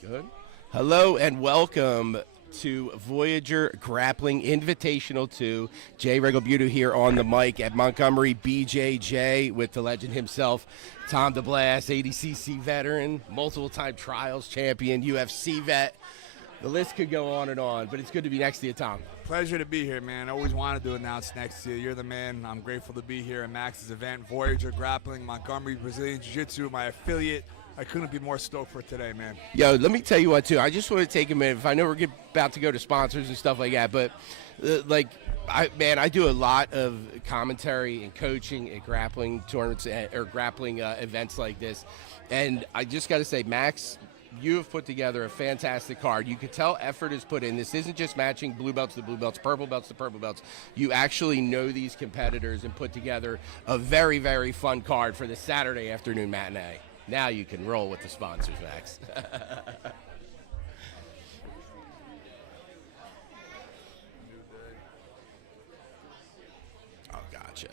Good. Hello and welcome to Voyager Grappling Invitational 2. Jay Regalbuto here on the mic at Montgomery BJJ with the legend himself, Tom DeBlas, ADCC veteran, multiple-time trials champion, UFC vet. The list could go on and on, but it's good to be next to you, Tom. Pleasure to be here, man. I always wanted to announce next to you. You're the man. I'm grateful to be here at Max's event, Voyager Grappling, Montgomery Brazilian Jiu-Jitsu, my affiliate. I couldn't be more stoked for today, man. Yo, let me tell you what, too. I just want to take a minute. I know we're about to go to sponsors and stuff like that, but, I do a lot of commentary and coaching at grappling tournaments or grappling events like this. And I just got to say, Max, you have put together a fantastic card. You could tell effort is put in. This isn't just matching blue belts to blue belts, purple belts to purple belts. You actually know these competitors and put together a very, very fun card for the Saturday afternoon matinee. Now you can roll with the sponsors, Max. Oh, gotcha.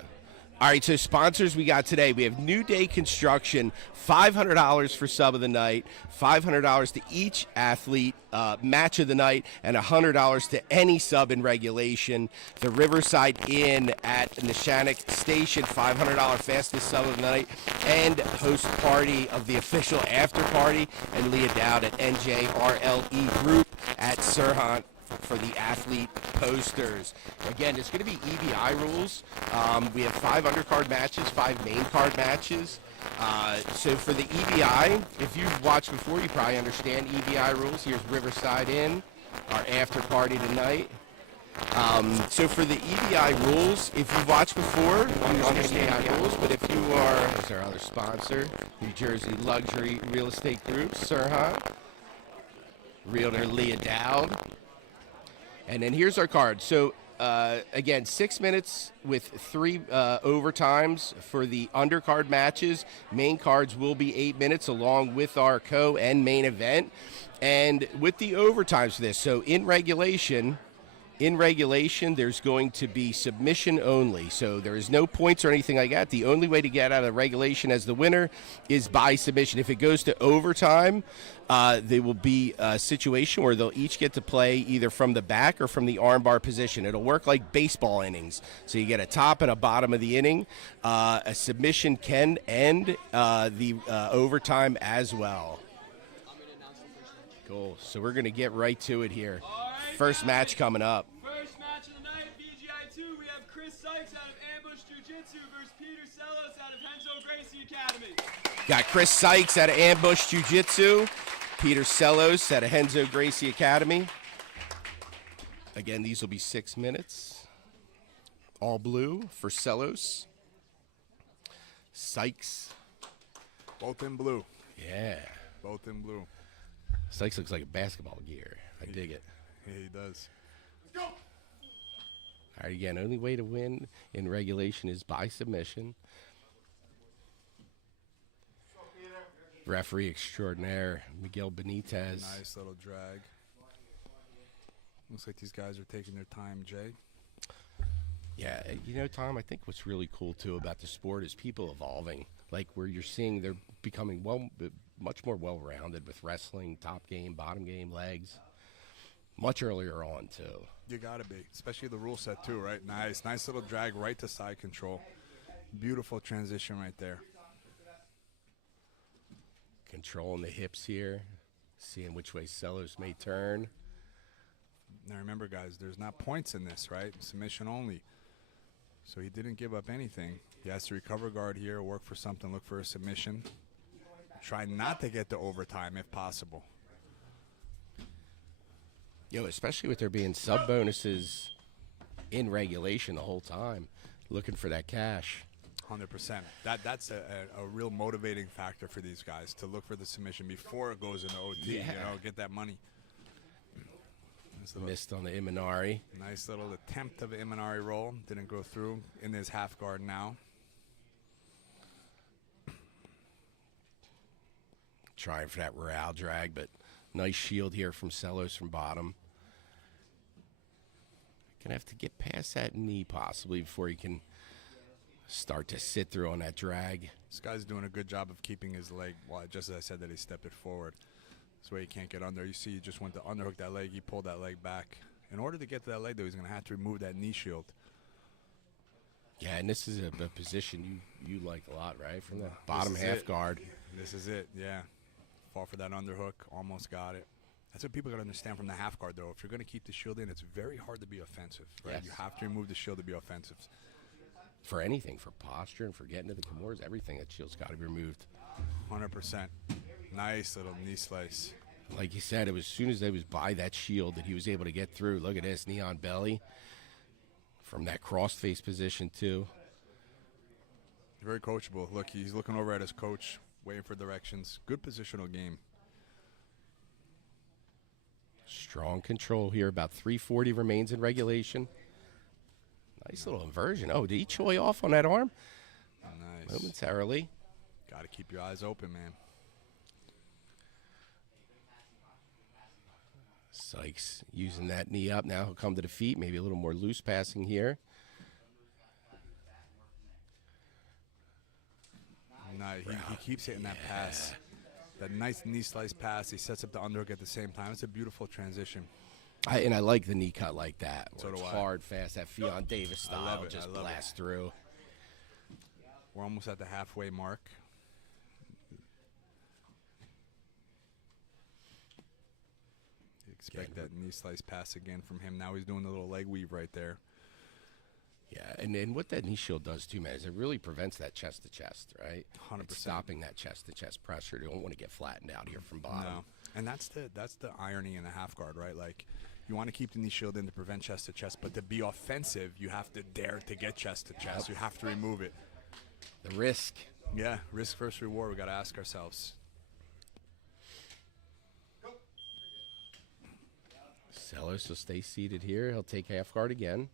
All right, so sponsors we got today. We have New Day Construction, $500 for sub of the night, $500 to each athlete, match of the night, and $100 to any sub in regulation. The Riverside Inn at Neshannock Station, $500 fastest sub of the night, and host party of the official after party, and Leah Dowd at NJRLE Group at Sirhan for the athlete posters. Again, it's going to be EBI rules. We have 5 undercard matches, 5 main card matches. So for the EBI, if you've watched before, you probably understand EBI rules. Here's Riverside Inn, our after party tonight. So for the EBI rules, if you've watched before, you understand EBI rules, but if you are, here's our other sponsor, New Jersey Luxury Real Estate Group, Sirhan, Realtor Leah Dowd. And then here's our card. So, again, 6 minutes with 3 overtimes for the undercard matches. Main cards will be 8 minutes along with our co and main event. And with the overtimes for this, so in regulation, there's going to be submission only. So there is no points or anything like that. The only way to get out of regulation as the winner is by submission. If it goes to overtime, there will be a situation where they'll each get to play either from the back or from the armbar position. It'll work like baseball innings. So you get a top and a bottom of the inning. A submission can end the overtime as well. Cool. So we're going to get right to it here. First match coming up. First match of the night, BGI 2. We have Chris Sykes out of Ambush Jiu-Jitsu versus Peter Sellos out of Henzo Gracie Academy. Got Chris Sykes out of Ambush Jiu-Jitsu, Peter Sellos out of Henzo Gracie Academy. Again, these will be 6 minutes. All blue for Sellos. Sykes. Both in blue. Yeah. Both in blue. Sykes looks like a basketball gear. I dig it. Yeah, he does. Let's go. All right, again, only way to win in regulation is by submission. Referee extraordinaire, Miguel Benitez. Nice little drag. Looks like these guys are taking their time, Jay. Yeah, you know, Tom, I think what's really cool, too, about the sport is people evolving. Like, where you're seeing they're becoming much more well-rounded with wrestling, top game, bottom game, legs. Much earlier on, too. You got to be, especially the rule set, too, right? Nice. Nice little drag right to side control. Beautiful transition right there. Controlling the hips here, seeing which way Sellos may turn. Now, remember, guys, there's not points in this, right? Submission only. So he didn't give up anything. He has to recover guard here, work for something, look for a submission. Try not to get to overtime if possible. Yo, especially with there being sub bonuses in regulation the whole time, looking for that cash. 100%. That's a real motivating factor for these guys to look for the submission before it goes into OT. Yeah. You know, get that money. Missed on the Imanari. Nice little attempt of an Imanari roll. Didn't go through in his half guard now. Trying for that Royale drag, but nice shield here from Sellos from bottom. Gonna have to get past that knee possibly before he can Start to sit through on that drag. This guy's doing a good job of keeping his leg, well, just as I said that he stepped it forward. This way he can't get under. You see he just went to underhook that leg. He pulled that leg back. In order to get to that leg, though, he's going to have to remove that knee shield. Yeah, and this is a position you like a lot, right? From the bottom half guard. This is it, yeah. Fall for that underhook, almost got it. That's what people got to understand from the half guard, though. If you're going to keep the shield in, it's very hard to be offensive, right? Yes. You have to remove the shield to be offensive. For anything, for posture and for getting to the Kimuras, everything, that shield's got to be removed. 100%. Nice little knee slice. Like you said, it was as soon as they was by that shield that he was able to get through. Look at this, knee on belly. From that cross-face position, too. Very coachable. Look, he's looking over at his coach, waiting for directions. Good positional game. Strong control here. About 340 remains in regulation. Nice little inversion. Oh, did he choy off on that arm? Nice. Momentarily. Got to keep your eyes open, man. Sykes using that knee up. Now he'll come to the feet. Maybe a little more loose passing here. Nice. He keeps hitting that pass. That nice knee slice pass. He sets up the underhook at the same time. It's a beautiful transition. And I like the knee cut like that. So it's do I. hard, fast. That Fionn Davis style. I love it. Just I love blast through. We're almost at the halfway mark. Expect that knee slice pass again from him. Now he's doing the little leg weave right there. Yeah, and what that knee shield does too, man, is it really prevents that chest to chest, right? 100%. It's stopping that chest to chest pressure. You don't want to get flattened out here from bottom. No. And that's the irony in the half guard, right? Like, you want to keep the knee shield in to prevent chest to chest, but to be offensive, you have to dare to get chest to chest. You have to remove it. The risk. Yeah, risk versus reward. We got to ask ourselves. Sellers will stay seated here. He'll take half guard again.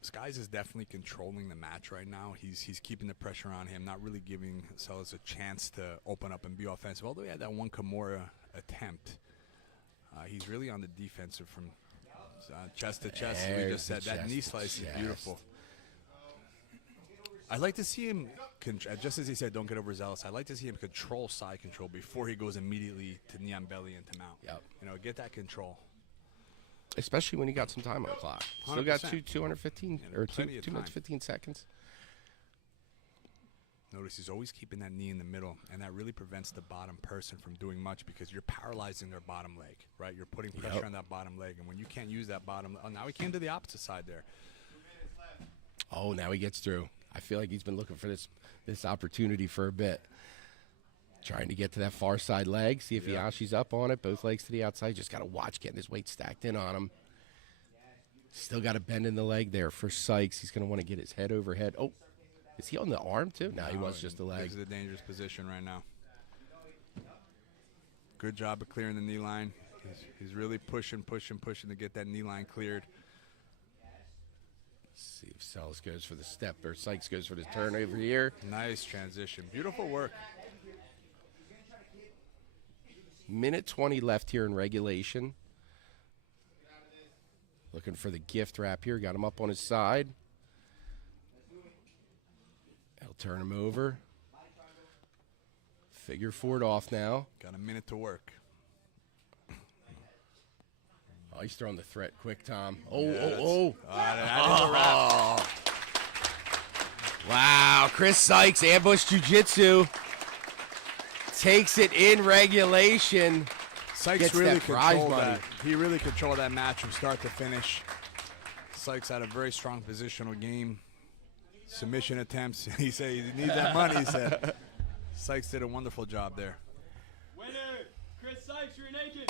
Skies is definitely controlling the match right now. He's keeping the pressure on him, not really giving Sellers a chance to open up and be offensive. Although he had that one Kimura attempt, he's really on the defensive from chest to chest. As we just said, that knee slice is beautiful. I'd like to see him, just as he said, don't get overzealous. I'd like to see him control side control before he goes immediately to knee on belly and to mount. Yep. You know, get that control. Especially when you got some time on the clock. Still got 215 or 2 plenty of minutes, time. 15 seconds. Notice he's always keeping that knee in the middle, and that really prevents the bottom person from doing much because you're paralyzing their bottom leg, right? You're putting pressure on that bottom leg, and when you can't use that bottom, oh, now he came to the opposite side there. Oh, now he gets through. I feel like he's been looking for this opportunity for a bit. Trying to get to that far side leg, see if Yashi's up on it. Both legs to the outside. Just got to watch getting his weight stacked in on him. Still got a bend in the leg there for Sykes. He's going to want to get his head overhead. Oh, is he on the arm too? No, he was just the leg. This is a dangerous position right now. Good job of clearing the knee line. He's really pushing to get that knee line cleared. Let's see if Sells goes for the step or Sykes goes for the turn over here. Nice transition. Beautiful work. Minute 20 left here in regulation. Looking for the gift wrap here. Got him up on his side. He'll turn him over. Figure four it off now. Got a minute to work. Oh, he's throwing the threat quick, Tom. Oh. That is a wrap. Wow, Chris Sykes, ambush jiu-jitsu. Takes it in regulation. Sykes really controlled that. He really controlled that match from start to finish. Sykes had a very strong positional game. Submission attempts. He said he needs that money, he said. Sykes did a wonderful job there. Winner, Chris Sykes, you're naked.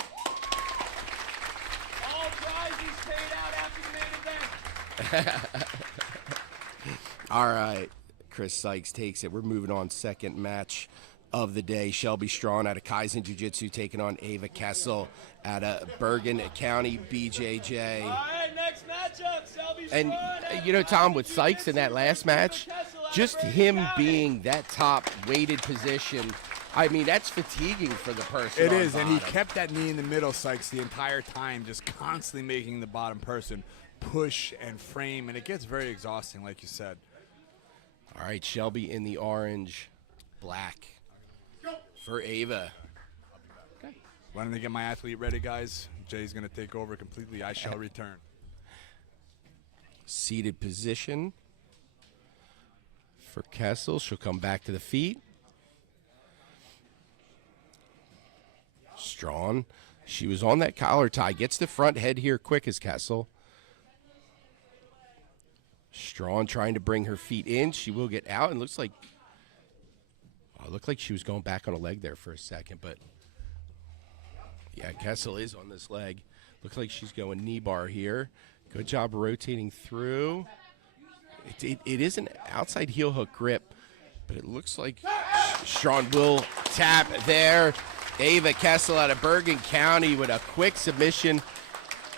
All prizes paid out after the main event. All right, Chris Sykes takes it. We're moving on. Second match of the day. Shelby Strawn out of Kaizen Jiu-Jitsu taking on Ava Kessel out of Bergen County BJJ. All right, next matchup, Shelby And, Strawn, you know, Tom, with Sykes in that last match, just him being that top weighted position, I mean, that's fatiguing for the person. It is, and he bottom. kept that knee in the middle, Sykes, the entire time, just constantly making the bottom person push and frame, and it gets very exhausting, like you said. All right, Shelby in the orange, black for Ava. Letting me get my athlete ready, guys. Jay's going to take over completely. I shall return. Seated position for Kessel. She'll come back to the feet. Strawn. She was on that collar tie. Gets the front head here quick as Kessel. Strawn trying to bring her feet in. She will get out and looks like, oh, it looked like she was going back on a leg there for a second, but yeah, Kessel is on this leg. Looks like she's going knee bar here. Good job rotating through. It is an outside heel hook grip, but it looks like Strawn will tap there. Ava Kessel out of Bergen County with a quick submission.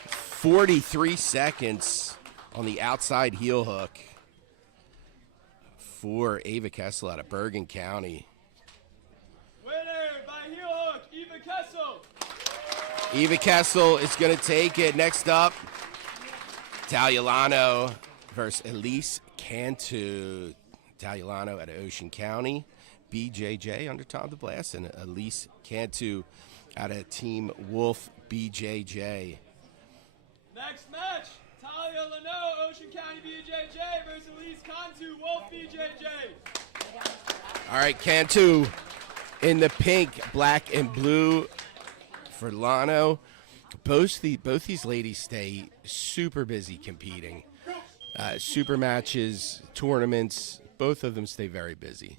43 seconds on the outside heel hook for Ava Kessel out of Bergen County. Winner by heel hook, Eva Kessel. Eva Kessel is going to take it. Next up, Taliolano versus Elise Cantu. Taliolano out of Ocean County. BJJ under Tom DeBlas, and Elise Cantu out of Team Wolf BJJ. Next match, Talia Leno, Ocean County BJJ versus Elise Cantu, Wolf BJJ. All right, Cantu in the pink, black, and blue for Lano. Both these ladies stay super busy competing. Super matches, tournaments, both of them stay very busy.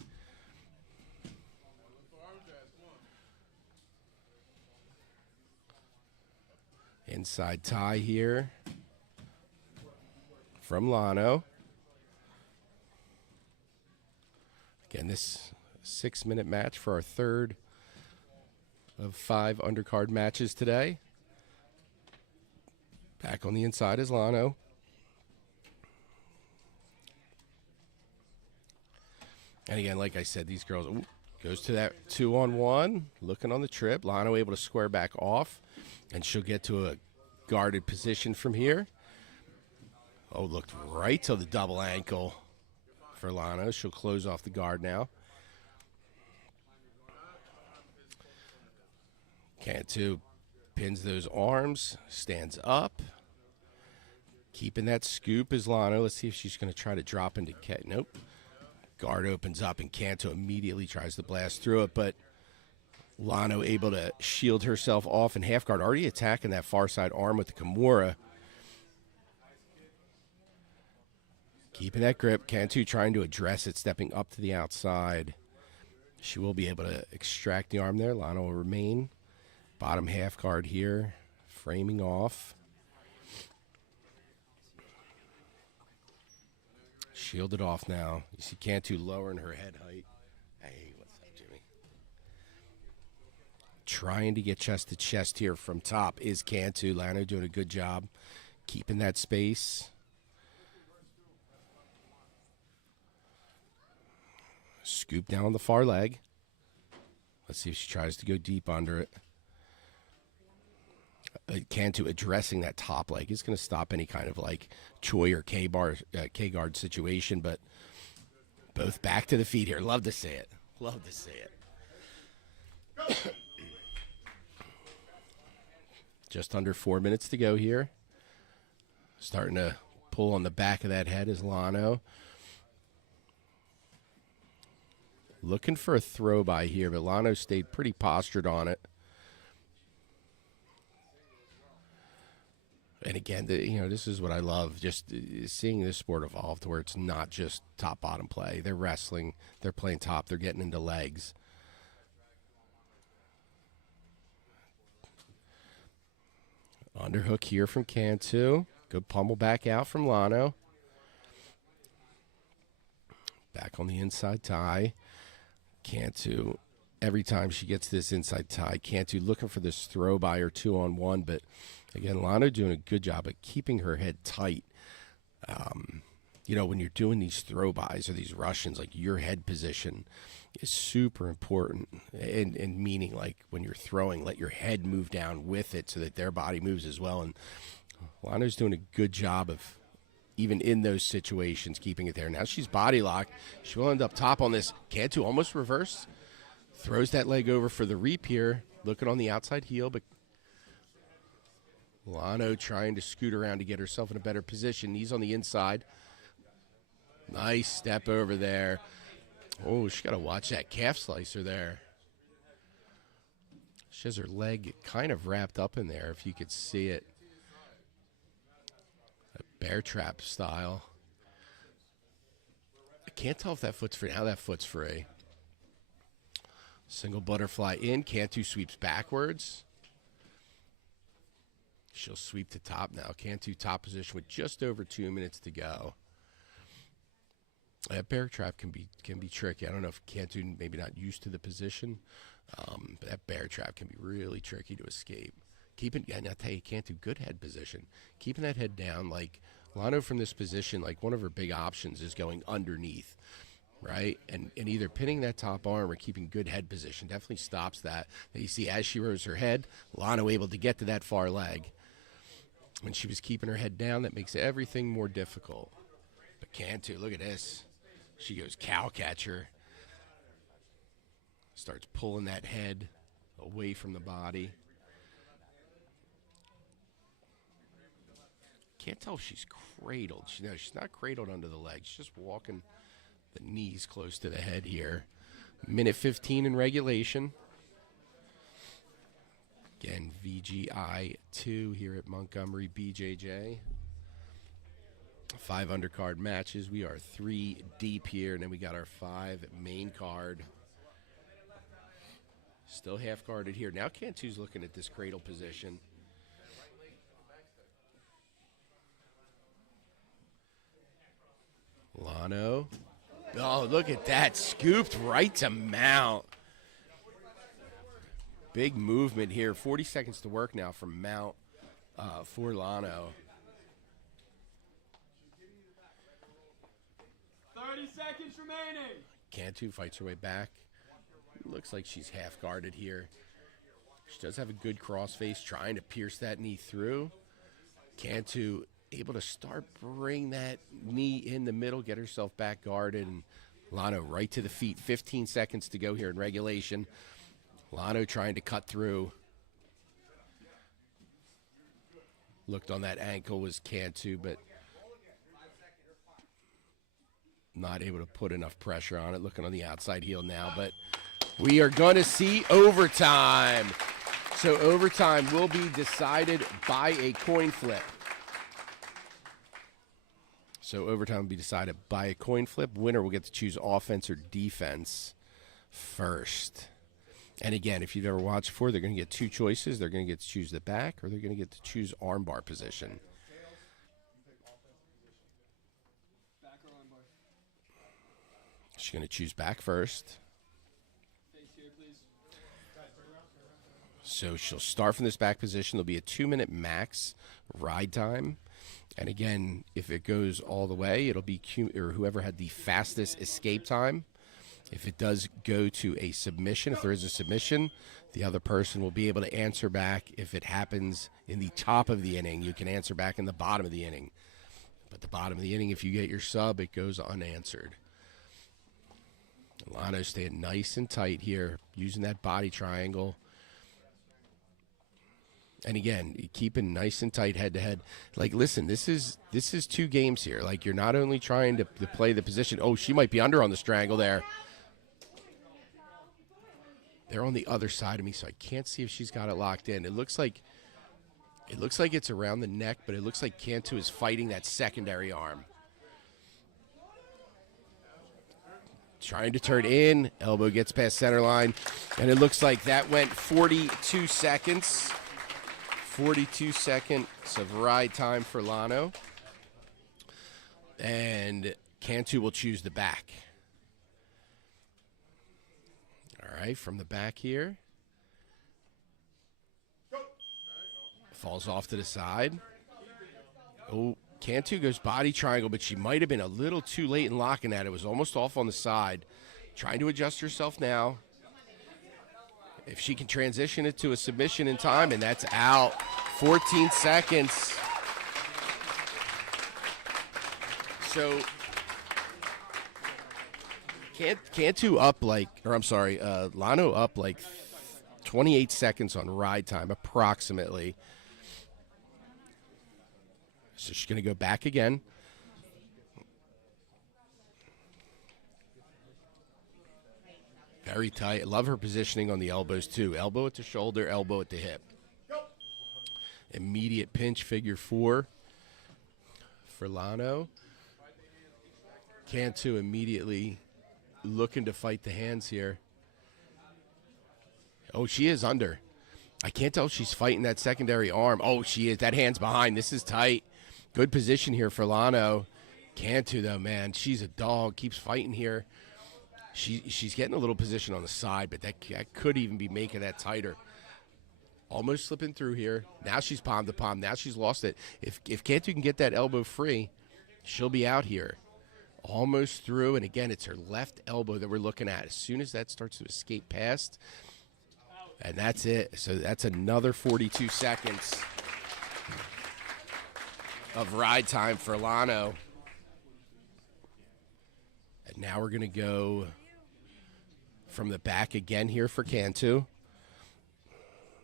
Inside tie here from Lano. Again, this 6-minute match for our third of 5 undercard matches today. Back on the inside is Lano. And again, like I said, these girls, goes to that 2-on-1, looking on the trip. Lano able to square back off, and she'll get to a guarded position from here. Oh, looked right to the double ankle for Lano. She'll close off the guard now. Cantu pins those arms, stands up. Keeping that scoop is Lano. Let's see if she's going to try to drop into Ket. Nope. Guard opens up, and Cantu immediately tries to blast through it, but Lano able to shield herself off, and half guard already attacking that far side arm with the Kimura. Keeping that grip. Cantu trying to address it, stepping up to the outside. She will be able to extract the arm there. Lano will remain. Bottom half guard here, framing off. Shielded off now. You see Cantu lowering her head height. Hey, what's up, Jimmy? Trying to get chest to chest here from top is Cantu. Lano doing a good job keeping that space. Scoop down on the far leg. Let's see if she tries to go deep under it. Cantu addressing that top leg is going to stop any kind of like Choi or K-guard situation, but both back to the feet here. Love to see it. Love to see it. Just under 4 minutes to go here. Starting to pull on the back of that head is Lano. Looking for a throw by here, but Lano stayed pretty postured on it. And again, this is what I love, just seeing this sport evolve to where it's not just top-bottom play. They're wrestling, they're playing top, they're getting into legs. Underhook here from Cantu. Good pummel back out from Lano. Back on the inside tie. Cantu, every time she gets this inside tie, Cantu looking for this throw by or 2-on-1, but again, Lano doing a good job of keeping her head tight. When you're doing these throw bys or these Russians, like your head position is super important. And meaning like when you're throwing, let your head move down with it so that their body moves as well. And Lano's doing a good job of even in those situations, keeping it there. Now she's body locked. She will end up top on this. Cantu almost reverse. Throws that leg over for the reap here. Looking on the outside heel, but Lano trying to scoot around to get herself in a better position. Knees on the inside. Nice step over there. Oh, she got to watch that calf slicer there. She has her leg kind of wrapped up in there, if you could see it. A bear trap style. I can't tell if that foot's free. How that foot's free. Single butterfly in. Cantu sweeps backwards. She'll sweep to top now. Cantu top position with just over 2 minutes to go. That bear trap can be tricky. I don't know if Cantu maybe not used to the position, but that bear trap can be really tricky to escape. And I'll tell you, Cantu, good head position. Keeping that head down, like Lano from this position, like one of her big options is going underneath, right? And either pinning that top arm or keeping good head position definitely stops that. And you see as she rose her head, Lano able to get to that far leg. When she was keeping her head down, that makes everything more difficult. But Cantu, look at this. She goes cow catcher. Starts pulling that head away from the body. Can't tell if she's cradled. No, she's not cradled under the legs. She's just walking the knees close to the head here. Minute 15 in regulation. Again, VGI 2 here at Montgomery BJJ. 5 undercard matches. We are 3 deep here, and then we got our 5 main card. Still half guarded here. Now Cantu's looking at this cradle position. Lano. Oh, look at that. Scooped right to mount. Big movement here. 40 seconds to work now from mount for Lano. 30 seconds remaining. Cantu fights her way back. Looks like she's half guarded here. She does have a good cross face, trying to pierce that knee through. Cantu able to start bring that knee in the middle, get herself back guarded, and Lano right to the feet. 15 seconds to go here in regulation. Lano trying to cut through. Looked on that ankle was Cantu, but not able to put enough pressure on it. Looking on the outside heel now, but we are going to see overtime. So overtime will be decided by a coin flip. So overtime will be decided by a coin flip. Winner will get to choose offense or defense first. And again, if you've ever watched before, they're going to get 2 choices. They're going to get to choose the back, or they're going to get to choose armbar position. Back or armbar? She's going to choose back first. Face here, please. So she'll start from this back position. There'll be a 2-minute max ride time. And again, if it goes all the way, it'll be or whoever had the fastest escape time. If it does go to a submission, if there is a submission, the other person will be able to answer back. If it happens in the top of the inning, you can answer back in the bottom of the inning. But the bottom of the inning, if you get your sub, it goes unanswered. Lano staying nice and tight here, using that body triangle. And again, keeping nice and tight head to head. Like, listen, this is 2 games here. Like, you're not only trying to play the position. Oh, she might be under on the strangle there. They're on the other side of me, so I can't see if she's got it locked in. It looks like it's around the neck, but it looks like Cantu is fighting that secondary arm. Trying to turn in. Elbow gets past center line. And it looks like that went 42 seconds. 42 seconds of ride time for Lano. And Cantu will choose the back. All right, from the back here. Falls off to the side. Oh, Cantu goes body triangle, but she might have been a little too late in locking that. It was almost off on the side. Trying to adjust herself now. If she can transition it to a submission in time, and that's out. 14 seconds. So Cantu up like, or I'm sorry, Lano up like 28 seconds on ride time, approximately. So she's going to go back again. Very tight. I love her positioning on the elbows, too. Elbow at the shoulder, elbow at the hip. Immediate pinch, figure 4 for Lano. Cantu immediately looking to fight the hands here. Oh, she is under. I can't tell if she's fighting that secondary arm. Oh, she is. That hand's behind. This is tight. Good position here for Lano. Cantu, though, man, she's a dog. Keeps fighting here. She's getting a little position on the side, but that could even be making that tighter. Almost slipping through here. Now she's palm to palm. Now she's lost it. If Cantu can get that elbow free, she'll be out here. Almost through, and again, it's her left elbow that we're looking at. As soon as that starts to escape past, and that's it. So that's another 42 seconds of ride time for Lano. And now we're going to go from the back again here for Cantu.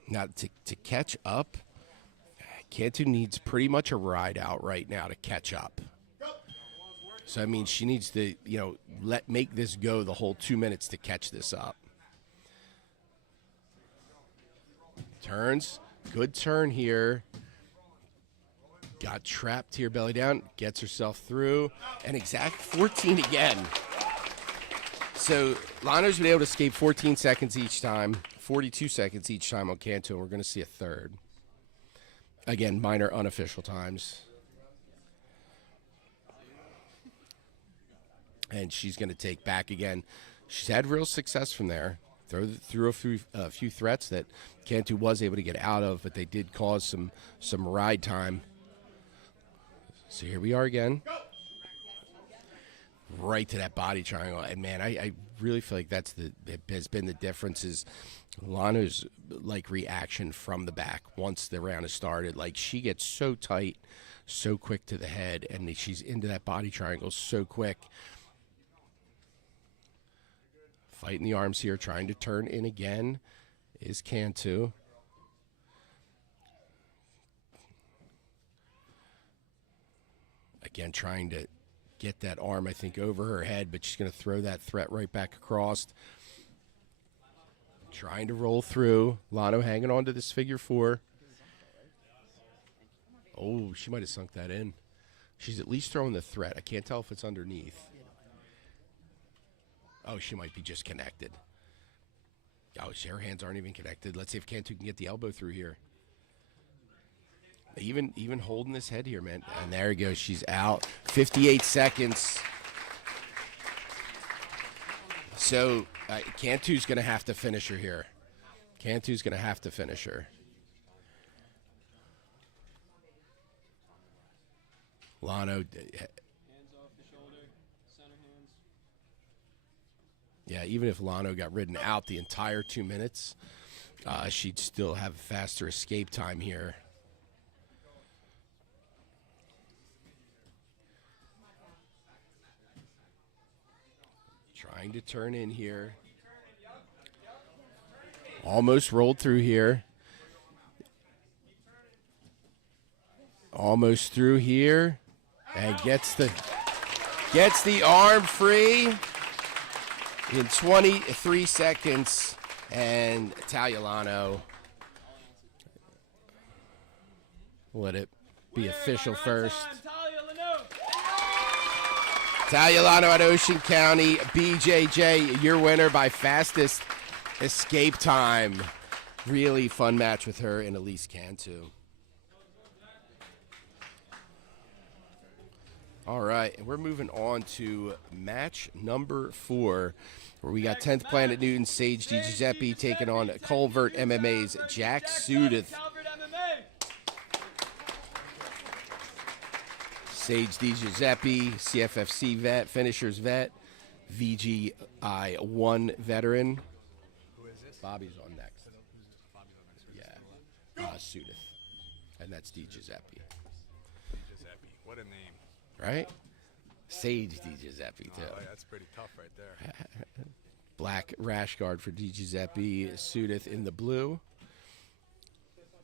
Now, to catch up, Cantu needs pretty much a ride out right now to catch up. So, I mean, she needs to, make this go the whole 2 minutes to catch this up. Turns. Good turn here. Got trapped here, belly down. Gets herself through. And exact 14 again. So, Lano's been able to escape 14 seconds each time. 42 seconds each time on Cantu, and we're going to see a third. Again, minor unofficial times. And she's going to take back again. She's had real success from there. Through a few threats that Cantu was able to get out of, but they did cause some ride time. So here we are again. Right to that body triangle. And, man, I really feel like has been the difference is Lano's, reaction from the back once the round has started. She gets so tight, so quick to the head, and she's into that body triangle so quick. Fighting the arms here, trying to turn in again is Cantu. Again, trying to get that arm, I think, over her head, but she's going to throw that threat right back across. Trying to roll through. Lano hanging on to this figure 4. Oh, she might have sunk that in. She's at least throwing the threat. I can't tell if it's underneath. Oh, she might be just connected. Oh, her hands aren't even connected. Let's see if Cantu can get the elbow through here. Even holding this head here, man. And there he goes. She's out. 58 seconds. So Cantu's going to have to finish her here. Cantu's going to have to finish her. Lano. Yeah, even if Lano got ridden out the entire 2 minutes, she'd still have faster escape time here. Trying to turn in here. Almost rolled through here. Almost through here. And gets the arm free. In 23 seconds, and Lano let it be official first. Lano at Ocean County, BJJ, your winner by fastest escape time. Really fun match with her and Elise Cantu. All right, and we're moving on to match number 4, where we got 10th Planet Newton Sage DiGiuseppe taking on Culvert MMA's Jack Sudeth. Sage DiGiuseppe, CFFC vet, finishers vet, VGI 1 veteran. Who is this? Bobby's on next. Bobby's on next. Yeah, Sudeth, and that's DiGiuseppe. DiGiuseppe. What a name. Right? Sage Di Giuseppe, too. Oh, yeah, that's pretty tough right there. Black rash guard for Di Giuseppe. Sudith in the blue.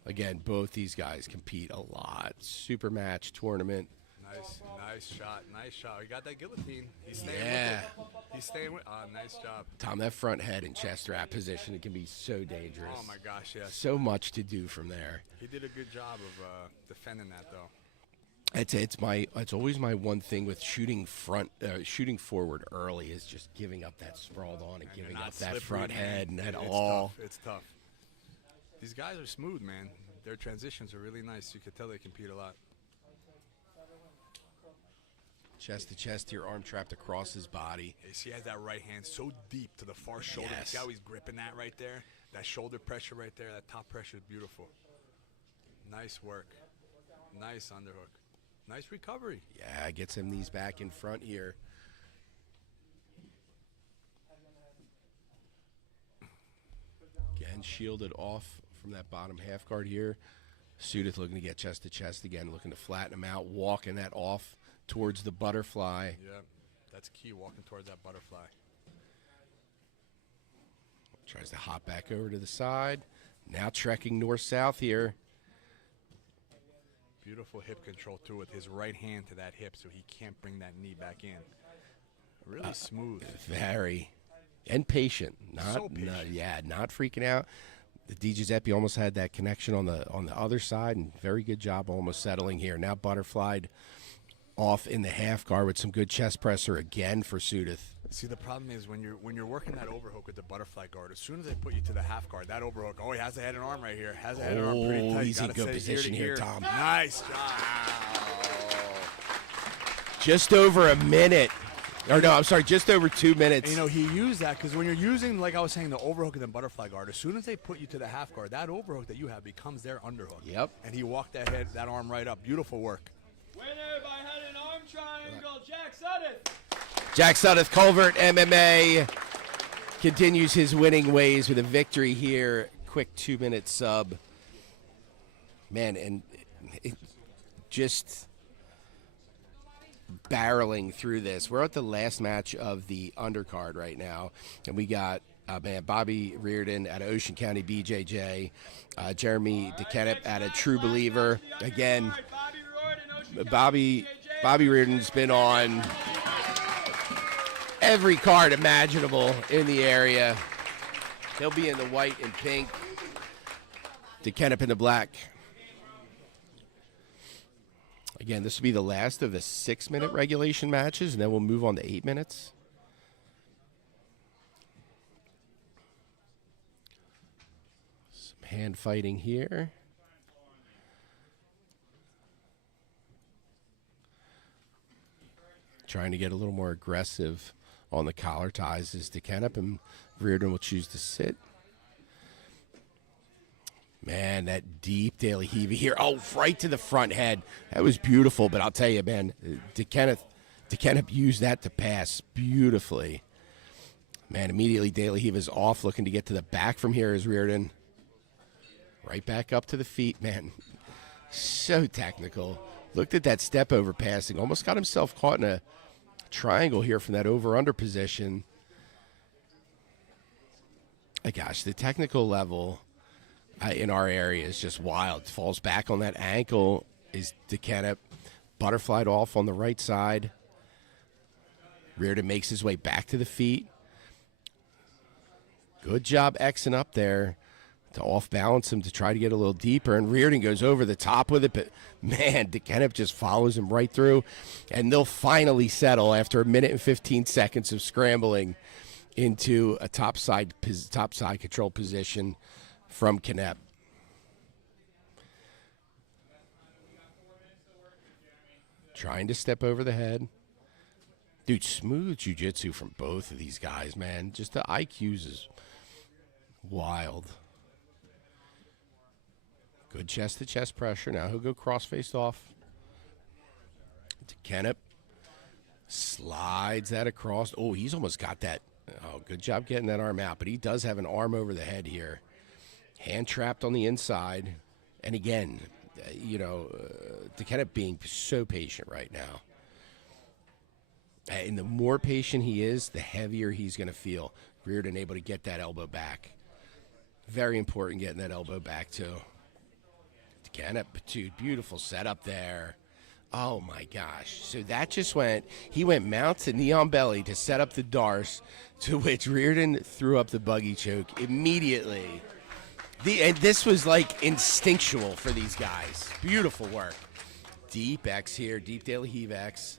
Again, both these guys compete a lot. Super match tournament. Nice shot. Nice shot. He got that guillotine. He's staying Yeah. with it. He's staying with nice job. Tom, that front head and chest wrap position, it can be so dangerous. Oh, my gosh, yes. So much to do from there. He did a good job of defending that, though. It's always my one thing with shooting forward early is just giving up that sprawled on and giving up that front head and that all. It's tough. These guys are smooth, man. Their transitions are really nice. You can tell they compete a lot. Chest to chest here, arm trapped across his body. He has that right hand so deep to the far shoulder. Yes. See how he's gripping that right there? That shoulder pressure right there, that top pressure is beautiful. Nice work. Nice underhook. Nice recovery. Yeah, gets him knees back in front here. Again, shielded off from that bottom half guard here. Sudith looking to get chest to chest again, looking to flatten him out, walking that off towards the butterfly. Yeah, that's key, walking towards that butterfly. Tries to hop back over to the side. Now trekking north-south here. Beautiful hip control, too, with his right hand to that hip so he can't bring that knee back in. Really smooth. Very. And patient. So patient. Not freaking out. The Di Giuseppe almost had that connection on the other side, and very good job almost settling here. Now butterflied off in the half guard with some good chest presser again for Sudith. See, the problem is when you're working that overhook with the butterfly guard, as soon as they put you to the half guard, that overhook, oh, he has the head and arm right here. Has the head and arm pretty tight. He's in good position here, Tom. Nice job. Just over a minute. Or no, I'm sorry, just over 2 minutes. And, he used that because when you're using, like I was saying, the overhook and the butterfly guard, as soon as they put you to the half guard, that overhook that you have becomes their underhook. Yep. And he walked that arm right up. Beautiful work. Winner by head and arm triangle, Jack Sudduth. Jack Sudduth, Culvert MMA, continues his winning ways with a victory here. Quick 2-minute sub. Man, and just barreling through this. We're at the last match of the undercard right now, and we got Bobby Reardon out of Ocean County BJJ, Jeremy DeKennett out of True Believer. Again, Bobby Reardon's been on every card imaginable in the area. He'll be in the white and pink. DeKennett in the black. Again, this will be the last of the 6-minute regulation matches, and then we'll move on to 8 minutes. Some hand fighting here. Trying to get a little more aggressive on the collar ties is DeKennett, and Reardon will choose to sit. Man, that deep daily heavy here. Oh, right to the front head. That was beautiful, but I'll tell you, man, DeKennett used that to pass beautifully. Man, immediately daily heave is off, looking to get to the back from here is Reardon. Right back up to the feet, man. So technical. Looked at that step over passing. Almost got himself caught in a triangle here from that over-under position. Gosh, the technical level in our area is just wild. Falls back on that ankle is DeKennett. Butterflied off on the right side. Reardon makes his way back to the feet. Good job Xing up there to off-balance him to try to get a little deeper. And Reardon goes over the top with it. But, man, DeKennett just follows him right through. And they'll finally settle after 1 minute and 15 seconds of scrambling into a topside control position from Knepp. Trying to step over the head. Dude, smooth jiu-jitsu from both of these guys, man. Just the IQs is wild. Good chest-to-chest pressure. Now he'll go cross-faced off. DeKennett slides that across. Oh, he's almost got that. Oh, good job getting that arm out. But he does have an arm over the head here. Hand trapped on the inside. And again, DeKennett being so patient right now. And the more patient he is, the heavier he's going to feel. Reardon able to get that elbow back. Very important getting that elbow back, too. Again, dude, beautiful setup there. Oh, my gosh. So that just went, he went mount to knee on belly to set up the Darce, to which Reardon threw up the buggy choke immediately. And this was like instinctual for these guys. Beautiful work. Deep X here, deep daily heave X.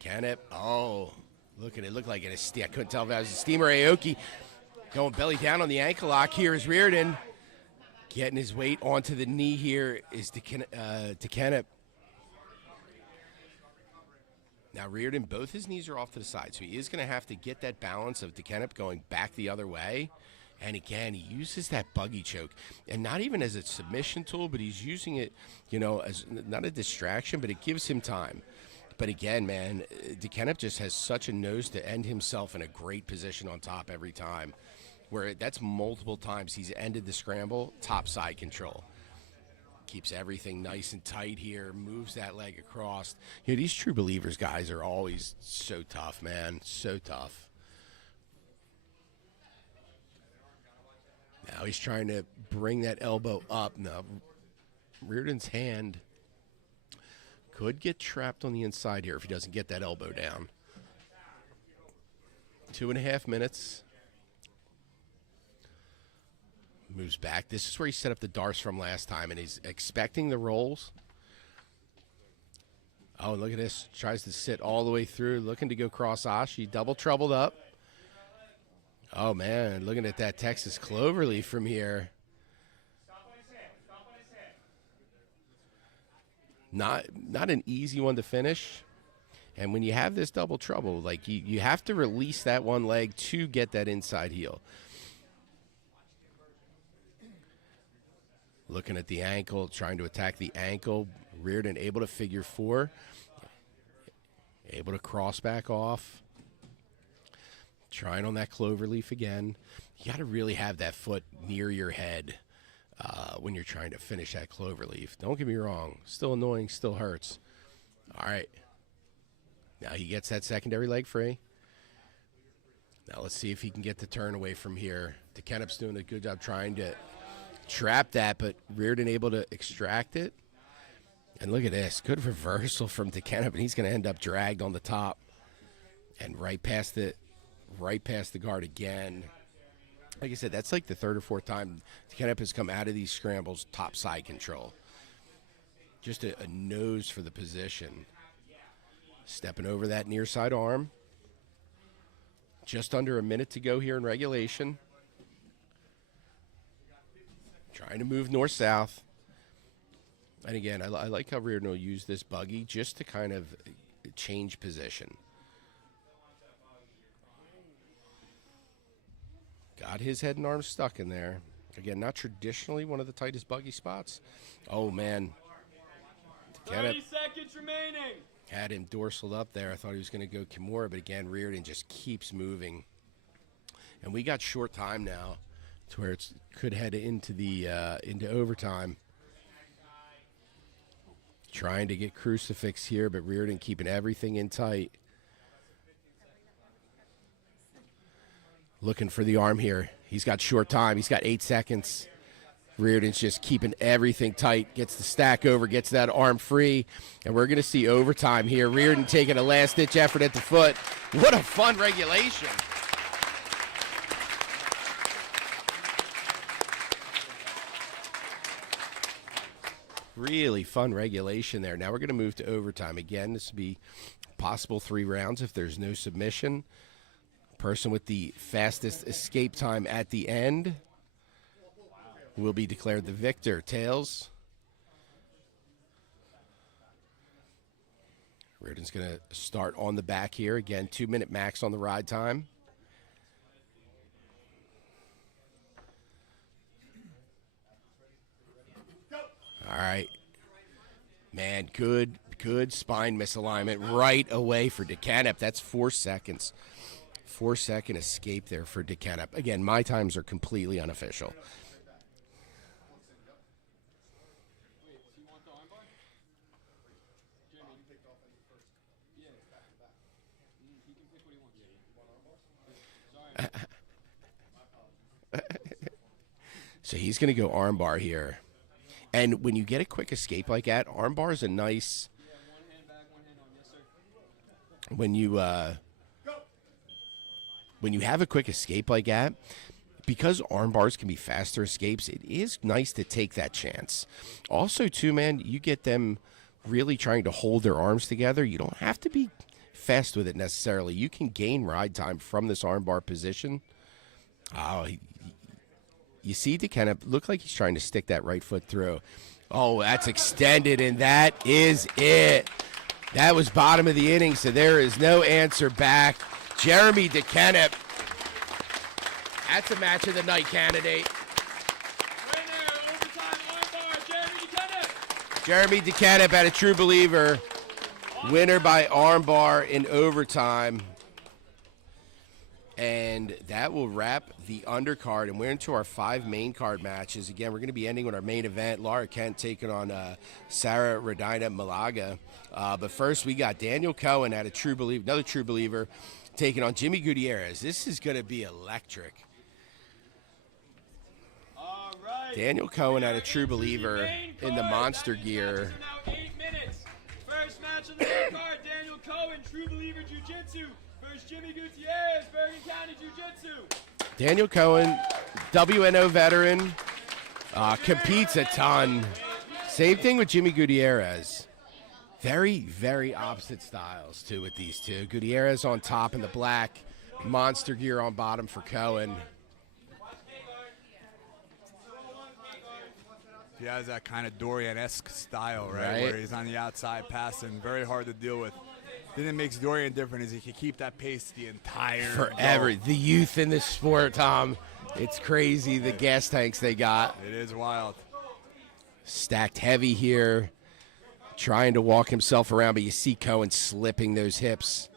Canip, oh, look at it. Looked like I couldn't tell if that was a steamer or Aoki. Going belly down on the ankle lock. Here is Reardon. Getting his weight onto the knee here is Canip. Now Reardon, both his knees are off to the side, so he is going to have to get that balance of Canip going back the other way. And again, he uses that buggy choke, and not even as a submission tool, but he's using it, as not a distraction, but it gives him time. But again, man, Canip just has such a nose to end himself in a great position on top every time, where that's multiple times he's ended the scramble, top side control. Keeps everything nice and tight here, moves that leg across. These true believers guys are always so tough, man, so tough. Now he's trying to bring that elbow up. Now, Reardon's hand could get trapped on the inside here if he doesn't get that elbow down. 2.5 minutes. Moves back. This is where he set up the Darce from last time, and he's expecting the rolls. Oh, look at this. Tries to sit all the way through, looking to go cross Ashi. Double troubled up. Oh, man, looking at that Texas Cloverleaf from here. Not an easy one to finish. And when you have this double trouble, like you have to release that one leg to get that inside heel. Looking at the ankle, trying to attack the ankle. Reardon able to figure four. Able to cross back off. Trying on that cloverleaf again. You got to really have that foot near your head when you're trying to finish that cloverleaf. Don't get me wrong. Still annoying, still hurts. All right. Now he gets that secondary leg free. Now let's see if he can get the turn away from here. DeKennep's doing a good job trying to trap that, but Reardon able to extract it. And look at this. Good reversal from DeKennep, and he's going to end up dragged on the top. And right past the guard again. Like I said, that's like the third or fourth time DeKennep has come out of these scrambles top side control. Just a nose for the position. Stepping over that near side arm. Just under a minute to go here in regulation. Trying to move north-south. And again, I like how Reardon will use this buggy just to kind of change position. Got his head and arms stuck in there. Again, not traditionally one of the tightest buggy spots. Oh, man. 30 seconds remaining. Had him dorsal up there. I thought he was going to go Kimura, but again, Reardon just keeps moving. And we got short time now to where it could head into into overtime. Trying to get crucifix here, but Reardon keeping everything in tight. Looking for the arm here. He's got short time. He's got 8 seconds. Reardon's just keeping everything tight. Gets the stack over, gets that arm free. And we're going to see overtime here. Reardon taking a last-ditch effort at the foot. What a fun regulation. Really fun regulation there. Now we're going to move to overtime. Again, this would be possible 3 rounds if there's no submission. Person with the fastest escape time at the end will be declared the victor. Tails. Reardon's going to start on the back here. Again, 2-minute max on the ride time. All right. Man, good spine misalignment right away for DeKennep. That's 4 seconds. 4-second escape there for DeKennep. Again, my times are completely unofficial. Yeah, So he's going to go armbar here. And when you get a quick escape like that, armbar is a nice. When you have a quick escape like that, because arm bars can be faster escapes, it is nice to take that chance. Also, too, man, you get them really trying to hold their arms together. You don't have to be fast with it necessarily. You can gain ride time from this arm bar position. Oh, you see DeKenna look like he's trying to stick that right foot through. Oh, that's extended, and that is it. That was bottom of the inning, so there is no answer back. Jeremy DeKenna. That's a match of the night candidate. Winner, overtime armbar, Jeremy DeKenna. Jeremy DeKenna at a true believer. Winner by armbar in overtime. And that will wrap the undercard. And we're into our 5 main card matches. Again, we're going to be ending with our main event. Laura Kent taking on Sarah Radina Malaga. But first, we got Daniel Cohen at a true believer, another true believer, taking on Jimmy Gutierrez. This is going to be electric. All right. Daniel Cohen at a true believer in the monster gear. Now 8 minutes. First match of the main card, Daniel Cohen, True Believer Jiu-Jitsu versus Jimmy Gutierrez, Bergen County Jiu-Jitsu. Daniel Cohen, WNO veteran, competes a ton. Same thing with Jimmy Gutierrez. Very, very opposite styles, too, with these two. Gutierrez on top in the black, monster gear on bottom for Cohen. He has that kind of Dorian-esque style, right? Where he's on the outside passing, very hard to deal with. The thing that makes Dorian different is he can keep that pace the entire forever. go. The youth in this sport, Tom. It's crazy, the gas tanks they got. It is wild. Stacked heavy here. Trying to walk himself around, but you see Cohen slipping those hips.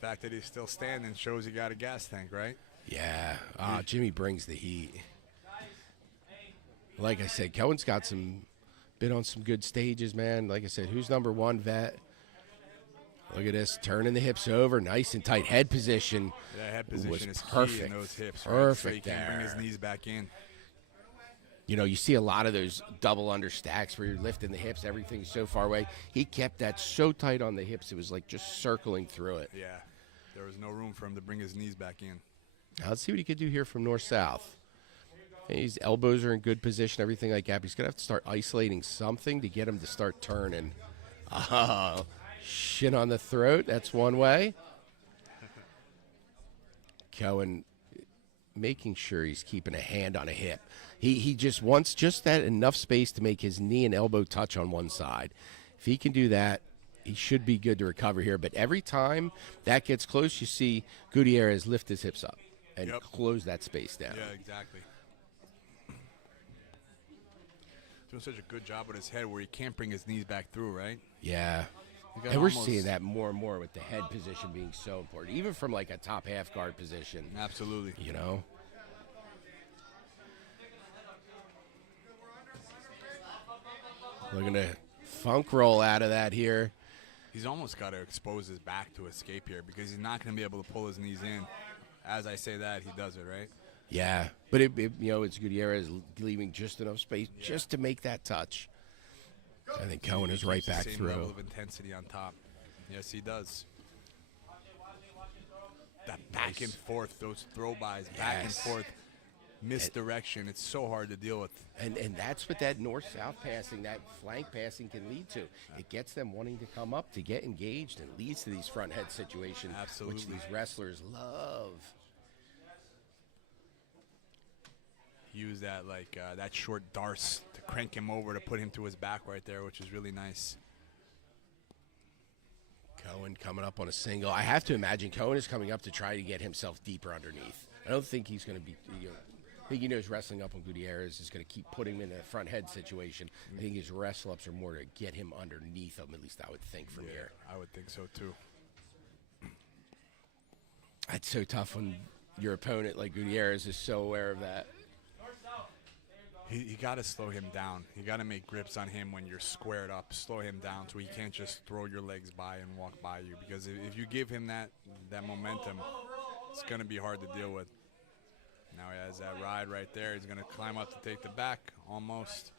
The fact that he's still standing shows he got a gas tank, right? Yeah. Jimmy brings the heat. Like I said, Cohen's got been on some good stages, man. Like I said, who's number 1 vet? Look at this, turning the hips over, nice and tight head position. Yeah, head position is perfect. key in those hips. Perfect right? So he there. can bring his knees back in. You know, you see a lot of those double under stacks where you're lifting the hips, everything's so far away. He kept that so tight on the hips, it was like just circling through it. Yeah, there was no room for him to bring his knees back in. Now let's see what he could do here from north-south. His elbows are in good position, everything like that. But he's going to have to start isolating something to get him to start turning. Oh, shin on the throat. That's one way. Cohen making sure he's keeping a hand on a hip. He just wants just that enough space to make his knee and elbow touch on one side. If he can do that, he should be good to recover here. But every time that gets close, you see Gutierrez lift his hips up and close that space down. Yeah, exactly. Doing such a good job with his head where he can't bring his knees back through, right? Yeah. And we're seeing that more and more with the head position being so important, even from like a top half guard position. Absolutely. You know? We're going to funk roll out of that here. He's almost got to expose his back to escape here because he's not going to be able to pull his knees in. As I say that, he does it, right? Yeah, but it's Gutierrez leaving just enough space just to make that touch. I think Cohen is right back same through. Level of intensity on top. Yes, he does. That back and forth, those throw-bys, back and forth, misdirection. It's so hard to deal with. And that's what that north-south passing, that flank passing can lead to. It gets them wanting to come up to get engaged and leads to these front head situations, which these wrestlers love. Use that that short darce to crank him over to put him to his back right there, which is really nice. Cohen coming up on a single. I have to imagine Cohen is coming up to try to get himself deeper underneath. I don't think he's going to be. I think he knows wrestling up on Gutierrez is going to keep putting him in a front head situation. I think his wrestle ups are more to get him underneath him. At least I would think from here. I would think so too. That's so tough when your opponent like Gutierrez is so aware of that. You got to slow him down. You got to make grips on him when you're squared up. Slow him down so he can't just throw your legs by and walk by you. Because if you give him that momentum, It's going to be hard to deal with. Now he has that ride right there. He's going to climb up to take the back, almost.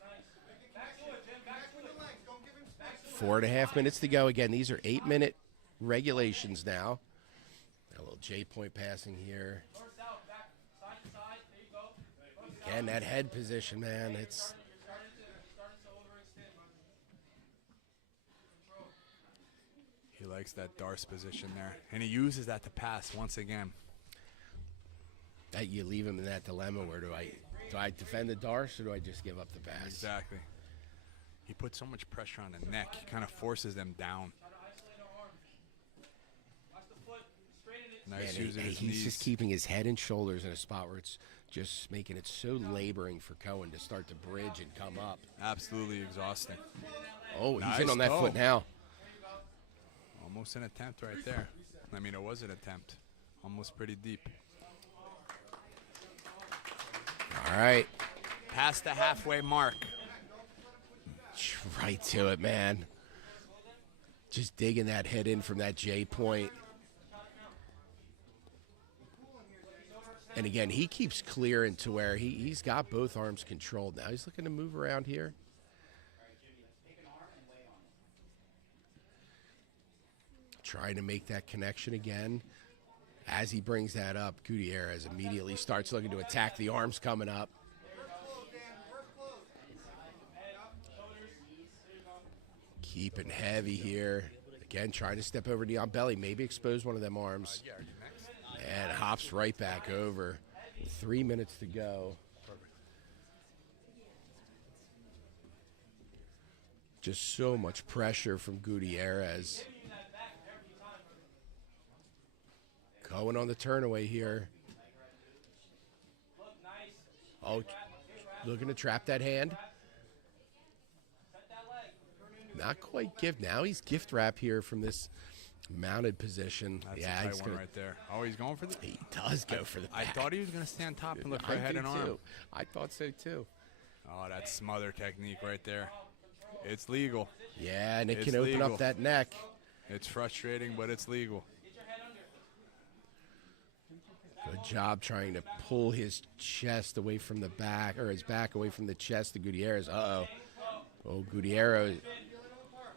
4.5 minutes to go. Again, these are 8-minute regulations now. A little J-point passing here. Again, that head position, man, it's... He likes that Darce position there, and he uses that to pass once again. That you leave him in that dilemma where do I defend the Darce or do I just give up the pass? Exactly. He puts so much pressure on the neck. He kind of forces them down. Nice Man, using his he's knees. just keeping his head and shoulders in a spot where it's just making it so laboring for Cohen to start to bridge and come up. Absolutely exhausting. Oh, he's Nice in on that toe. foot now. Almost an attempt right there. I mean, it was an attempt. Almost pretty deep. All right. Past the halfway mark. Right to it, man. Just digging that head in from that J point. And again, he keeps clearing to where he's got both arms controlled now. He's looking to move around here. Trying to make that connection again. As he brings that up, Gutierrez immediately starts looking to attack the arms coming up. Keeping heavy here. Again, trying to step over knee on belly. Maybe expose one of them arms. And hops right back over. 3 minutes to go. Just so much pressure from Gutierrez. Cohen on the turnaway here. Oh, looking to trap that hand. Not quite gift. Now he's gift wrap here from this mounted position. That's yeah, a he's tight gonna, one right there. Oh, he's going for the... He does go for the back. I thought he was going to stay on top and look for I a head did and arm. too. I thought so too. Oh, that smother technique right there. It's legal. Yeah, and it It's can open legal. up that neck. It's frustrating, but it's legal. Good job trying to pull his chest away from the back, or his back away from the chest to Gutierrez. Uh-oh. Oh, Gutierrez.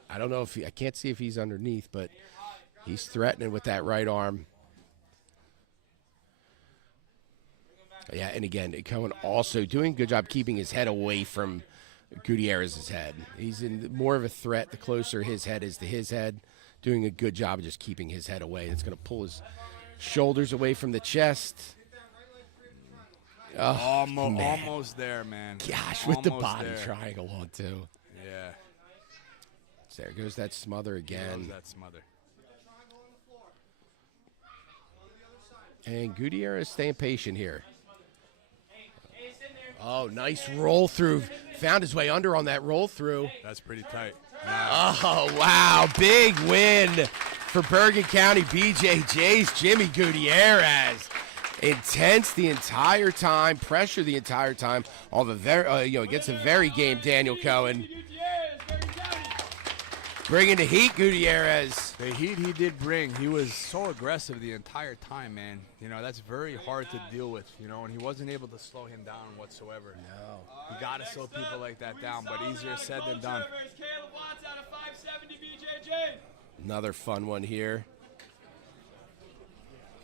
I don't know if I can't see if he's underneath, but he's threatening with that right arm. Yeah, and again, Cohen also doing a good job keeping his head away from Gutierrez's head. He's in more of a threat the closer his head is to his head. Doing a good job of just keeping his head away. It's going to pull his shoulders away from the chest. Oh, Almost there, man. Gosh, with the Almost body there. triangle on too. Yeah. So there goes that smother again. Loves that smother. And Gutierrez staying patient here. Oh, nice roll through. Found his way under on that roll through. That's pretty tight. Oh, wow. Big win for Bergen County BJJ's Jimmy Gutierrez. Intense the entire time, pressure the entire time. All the against a very game Daniel Cohen. Bringing the heat, Gutierrez. The heat he did bring, he was so aggressive the entire time, man. You know, that's very hard to deal with, you know, and he wasn't able to slow him down whatsoever. No. You got to slow people like that down, but easier said than done. Another fun one here.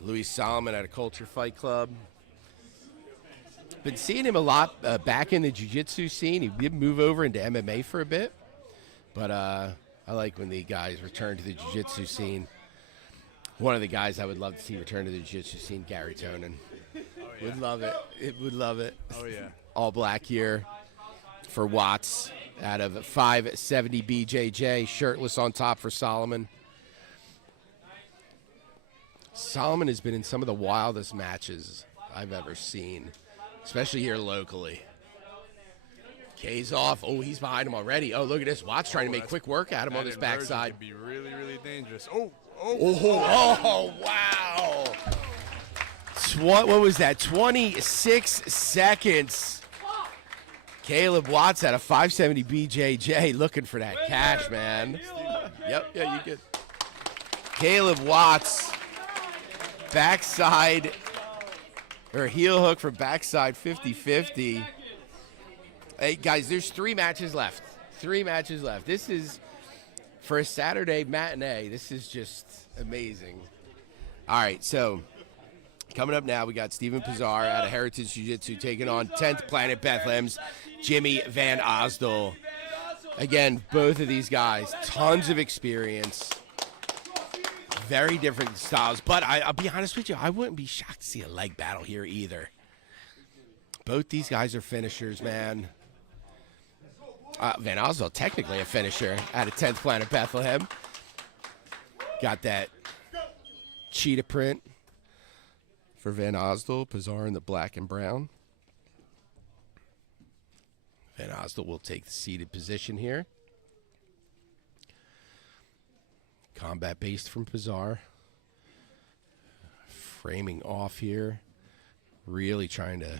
Louis Solomon at a Culture Fight Club. Been seeing him a lot back in the jiu-jitsu scene. He did move over into MMA for a bit, but I like when the guys return to the jiu-jitsu scene. One of the guys I would love to see return to the jiu-jitsu scene, Gary Tonin. Oh, yeah. Would love it. It would love it. Oh, yeah. All black here for Watts out of 570 BJJ. Shirtless on top for Solomon. Solomon has been in some of the wildest matches I've ever seen, especially here locally. K's off. Oh, he's behind him already. Oh, look at this. Watts trying to make quick work at him on his backside. Could be really, really dangerous. Oh, wow. What was that? 26 seconds. Caleb Watts at a 570 BJJ looking for that cash, man. Yep, yeah, you good. Caleb Watts backside, or heel hook for backside 50-50. Hey, guys, there's 3 matches left. 3 matches left. This is, for a Saturday matinee, this is just amazing. All right, so coming up now, we got Steven Pizarro out of Heritage Jiu-Jitsu taking on 10th Planet Bethlehem's Jimmy Van Osdol. Again, both of these guys, tons of experience, very different styles. But I'll be honest with you, I wouldn't be shocked to see a leg battle here either. Both these guys are finishers, man. Van Osdol, technically a finisher out of 10th Planet Bethlehem. Got that cheetah print for Van Osdol. Pizarro in the black and brown. Van Osdol will take the seated position here. Combat based from Pizarro. Framing off here. Really trying to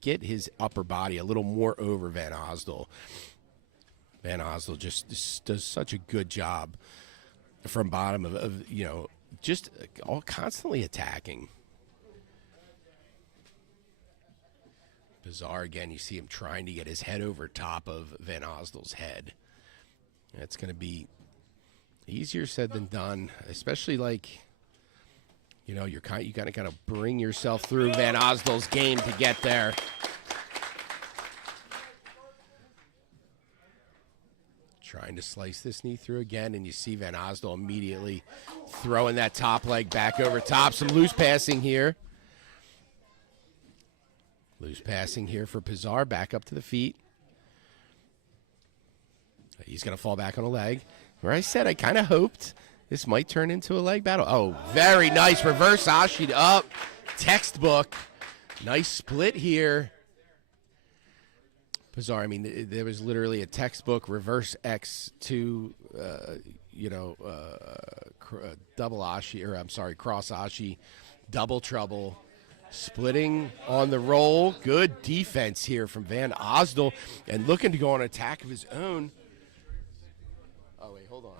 get his upper body a little more over Van Osdol. Van Osdol just does such a good job from bottom of just all constantly attacking. Pizarro, again, you see him trying to get his head over top of Van Osdol's head. That's going to be easier said than done, especially like, you kind of got to bring yourself through Van Osdol's game to get there. Trying to slice this knee through again, and you see Van Osdol immediately throwing that top leg back over top. Some loose passing here. Loose passing here for Pizarro, back up to the feet. He's going to fall back on a leg. Where I said I kind of hoped this might turn into a leg battle. Oh, very nice reverse Ashi up. Textbook. Nice split here. Pizarro, I mean, there was literally a textbook reverse X2, double Ashi, or I'm sorry, cross Ashi, double trouble. Splitting on the roll. Good defense here from Van Osdol. And looking to go on attack of his own. Oh, wait, hold on.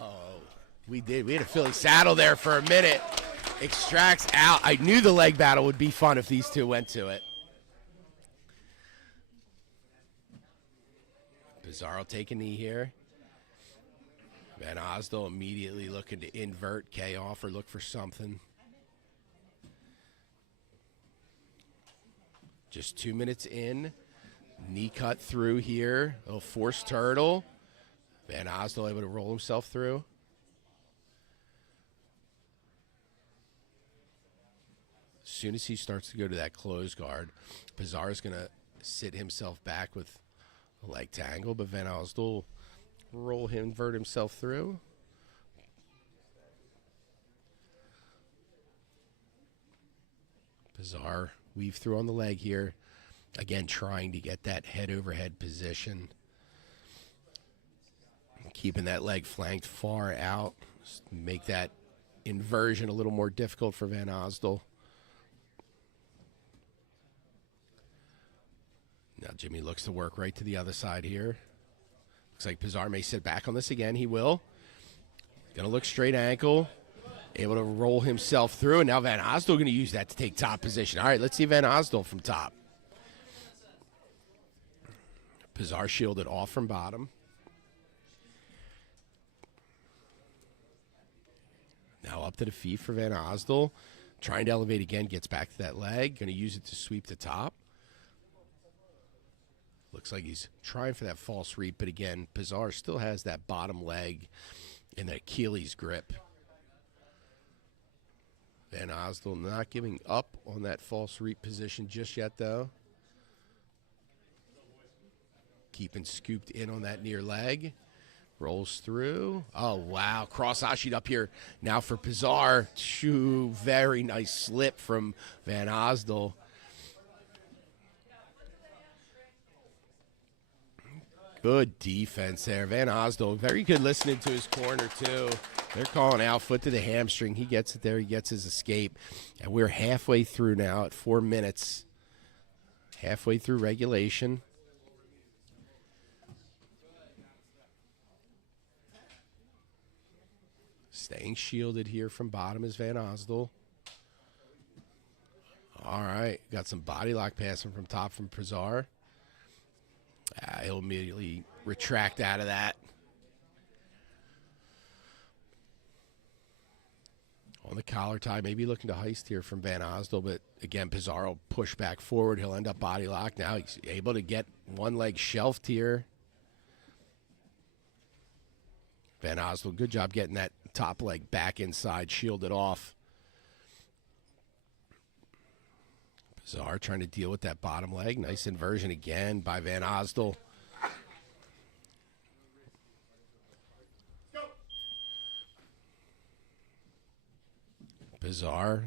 Oh, we did. We had a Philly saddle there for a minute. Extracts out. I knew the leg battle would be fun if these two went to it. Pizarro taking knee here. Van Osdol immediately looking to invert K off or look for something. Just 2 minutes in. Knee cut through here. A little forced turtle. Van Osdol able to roll himself through. As soon as he starts to go to that closed guard, Pizarro's going to sit himself back with a leg tangle, but Van Osdol will invert himself through. Pizarro weave through on the leg here. Again, trying to get that head overhead position. Keeping that leg flanked far out. Just make that inversion a little more difficult for Van Osdol. Now Jimmy looks to work right to the other side here. Looks like Pizarro may sit back on this again. He will. Gonna look straight ankle. Able to roll himself through, and now Van Osdol going to use that to take top position. All right, let's see Van Osdol from top. Pizarro shielded off from bottom. Now up to the feet for Van Osdol. Trying to elevate again, gets back to that leg. Going to use it to sweep the top. Looks like he's trying for that false reap, but again, Pizarro still has that bottom leg in the Achilles grip. Van Osdol not giving up on that false reap position just yet, though. Keeping scooped in on that near leg. Rolls through. Oh, wow. Cross Ashi'd up here now for Pizarro. Very nice slip from Van Osdol. Good defense there. Van Osdol, very good listening to his corner, too. They're calling out, foot to the hamstring. He gets it there. He gets his escape. And we're halfway through now at 4 minutes. Halfway through regulation. Staying shielded here from bottom is Van Osdol. All right, got some body lock passing from top from Pizarro. He'll immediately retract out of that. On the collar tie, maybe looking to heist here from Van Osdol, but again, Pizarro push back forward. He'll end up body locked. Now he's able to get one leg shelved here. Van Osdol, good job getting that top leg back inside, shielded off. Pizarro trying to deal with that bottom leg. Nice inversion again by Van Osdol. Pizarro,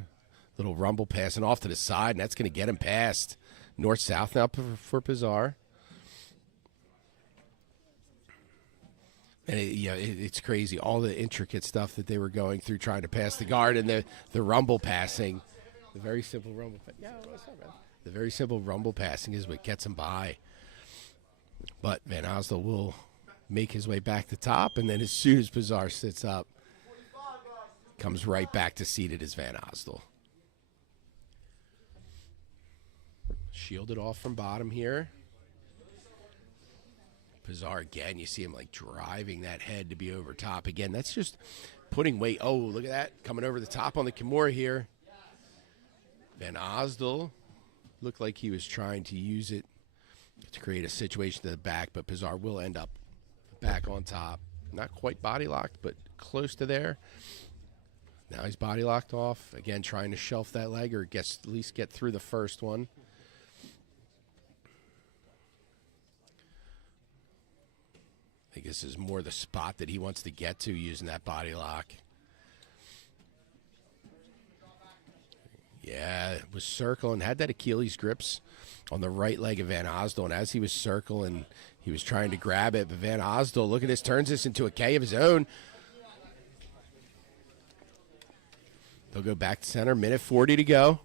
little rumble passing off to the side, and that's going to get him past. North-south now for Pizarro. And it's crazy, all the intricate stuff that they were going through trying to pass the guard, and the rumble passing. The very simple rumble. The very simple rumble passing is what gets him by. But Van Osdol will make his way back to top, and then as soon as Pizarro sits up, comes right back to seated as Van Osdol. Shielded off from bottom here. Pizarro again, you see him like driving that head to be over top. Again, that's just putting weight. Oh, look at that. Coming over the top on the Kimura here. Van Osdol looked like he was trying to use it to create a situation to the back, but Pizarro will end up back on top. Not quite body locked, but close to there. Now he's body locked off. Again, trying to shelf that leg or at least get through the first one. I think this is more the spot that he wants to get to using that body lock. Yeah, was circling, had that Achilles grips on the right leg of Van Osdol, and as he was circling, he was trying to grab it, but Van Osdol, look at this, turns this into a K of his own. They'll go back to center, minute 40 to go.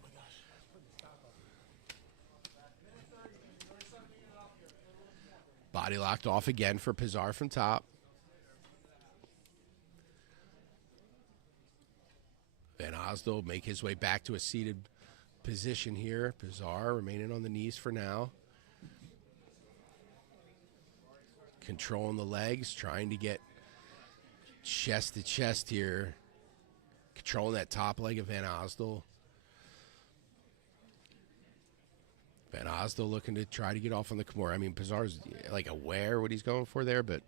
Body locked off again for Pizarro from top. Van Osdol make his way back to a seated position here. Pizarro remaining on the knees for now. Controlling the legs, trying to get chest to chest here. Controlling that top leg of Van Osdol. Van Osdol looking to try to get off on the Kimura. I mean, Pizarro's like aware what he's going for there, but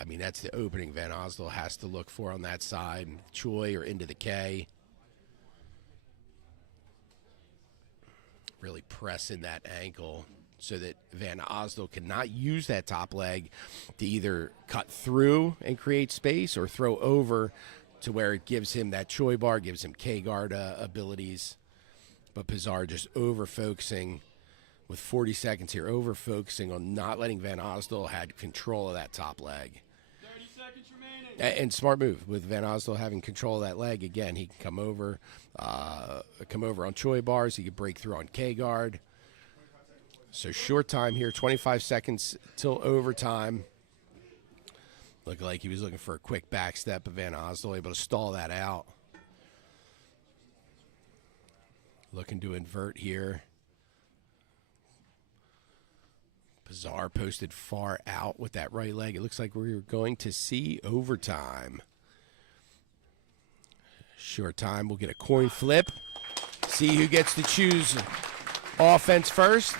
I mean, that's the opening Van Osdol has to look for on that side. Choi or into the K. Really pressing that ankle so that Van Osdol cannot use that top leg to either cut through and create space or throw over to where it gives him that Choi bar, gives him K-guard abilities. But Pizarro just over-focusing with 40 seconds here, over-focusing on not letting Van Osdol had control of that top leg. 30 seconds remaining. And smart move with Van Osdol having control of that leg. Again, he can come over on Choi bars. He could break through on K-guard. So short time here, 25 seconds till overtime. Looked like he was looking for a quick back step, but Van Osdol able to stall that out. Looking to invert here. Pizarro posted far out with that right leg. It looks like we're going to see overtime. Short time, we'll get a coin flip. See who gets to choose offense first.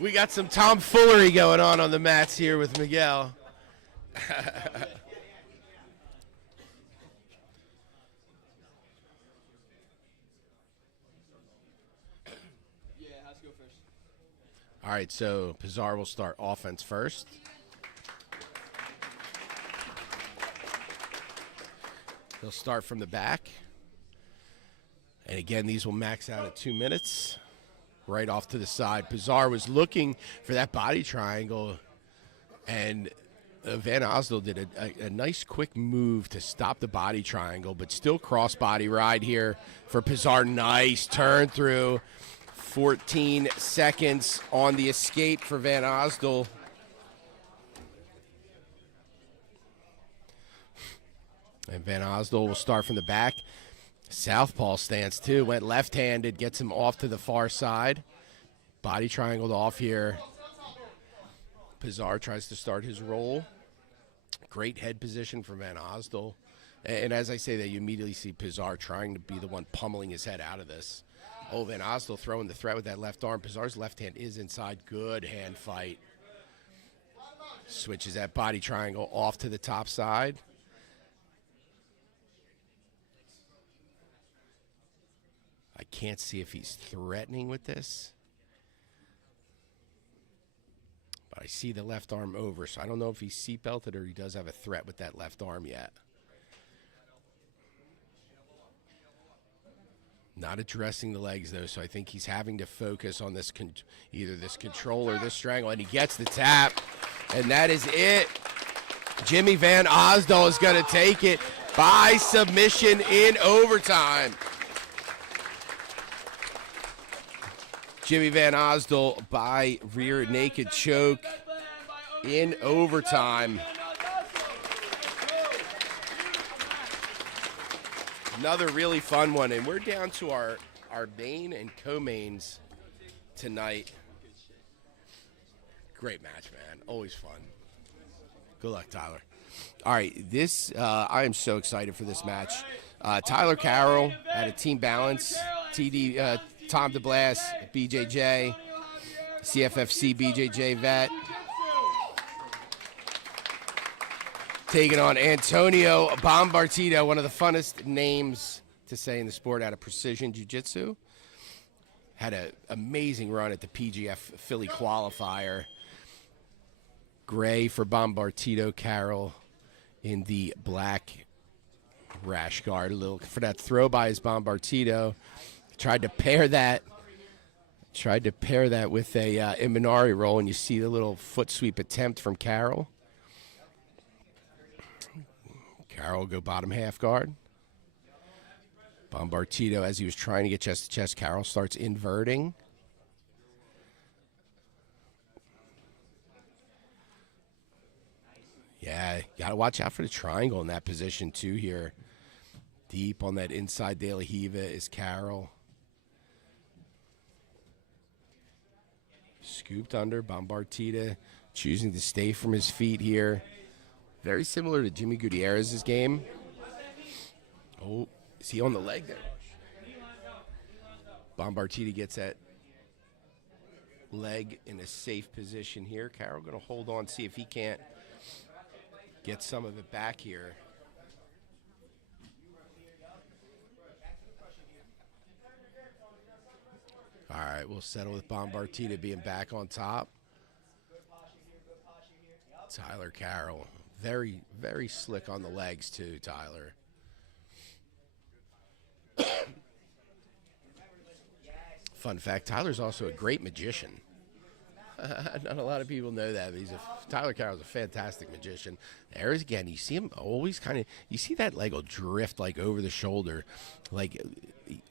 We got some tomfoolery going on the mats here with Miguel. Yeah, has to go first. All right, so Pizarro will start offense first. He'll start from the back. And again, these will max out at 2 minutes. right off to the side. Pizarro was looking for that body triangle, and Van Osdol did a nice quick move to stop the body triangle, but still cross-body ride here for Pizarro. Nice turn through. 14 seconds on the escape for Van Osdol. And Van Osdol will start from the back. Southpaw stance, too. Went left-handed, gets him off to the far side. Body triangled off here. Pizarro tries to start his roll. Great head position for Van Osdol. And as I say that, you immediately see Pizarro trying to be the one pummeling his head out of this. Oh, Van Osdol throwing the threat with that left arm. Pizarro's left hand is inside. Good hand fight. Switches that body triangle off to the top side. I can't see if he's threatening with this. But I see the left arm over, so I don't know if he's seatbelted or he does have a threat with that left arm yet. Not addressing the legs, though, so I think he's having to focus on this either this control or this strangle, and he gets the tap, and that is it. Jimmy Van Osdol is going to take it by submission in overtime. Jimmy Van Osdol by rear naked choke in overtime. Another really fun one, and we're down to our main and co-mains tonight. Great match, man. Always fun. Good luck, Tyler. All right, I am so excited for this match. Tyler Carroll at a Team Balance, TD Tom DeBlas, BJJ, CFFC BJJ vet. Taking on Antonio Bombartito, one of the funnest names to say in the sport out of Precision Jiu-Jitsu. Had an amazing run at the PGF Philly qualifier. Gray for Bombartito, Carroll in the black rash guard. A little for that throw by his Bombartito. Tried to pair that with a Imanari roll, and you see the little foot sweep attempt from Carroll. Carroll will go bottom half guard. Bombartito, as he was trying to get chest to chest, Carroll starts inverting. Yeah, got to watch out for the triangle in that position too here. Deep on that inside De La Hiva is Carroll. Scooped under, Bombartito choosing to stay from his feet here. Very similar to Jimmy Gutierrez's game. Oh, is he on the leg there? Bombartito gets that leg in a safe position here. Carroll going to hold on, see if he can't get some of it back here. All right, we'll settle with Bombartito being back on top. Tyler Carroll, very, very slick on the legs too, Tyler. Fun fact, Tyler's also a great magician. Not a lot of people know that, but Tyler Carroll's a fantastic magician. There's again, you see him always you see that leg will drift like over the shoulder, like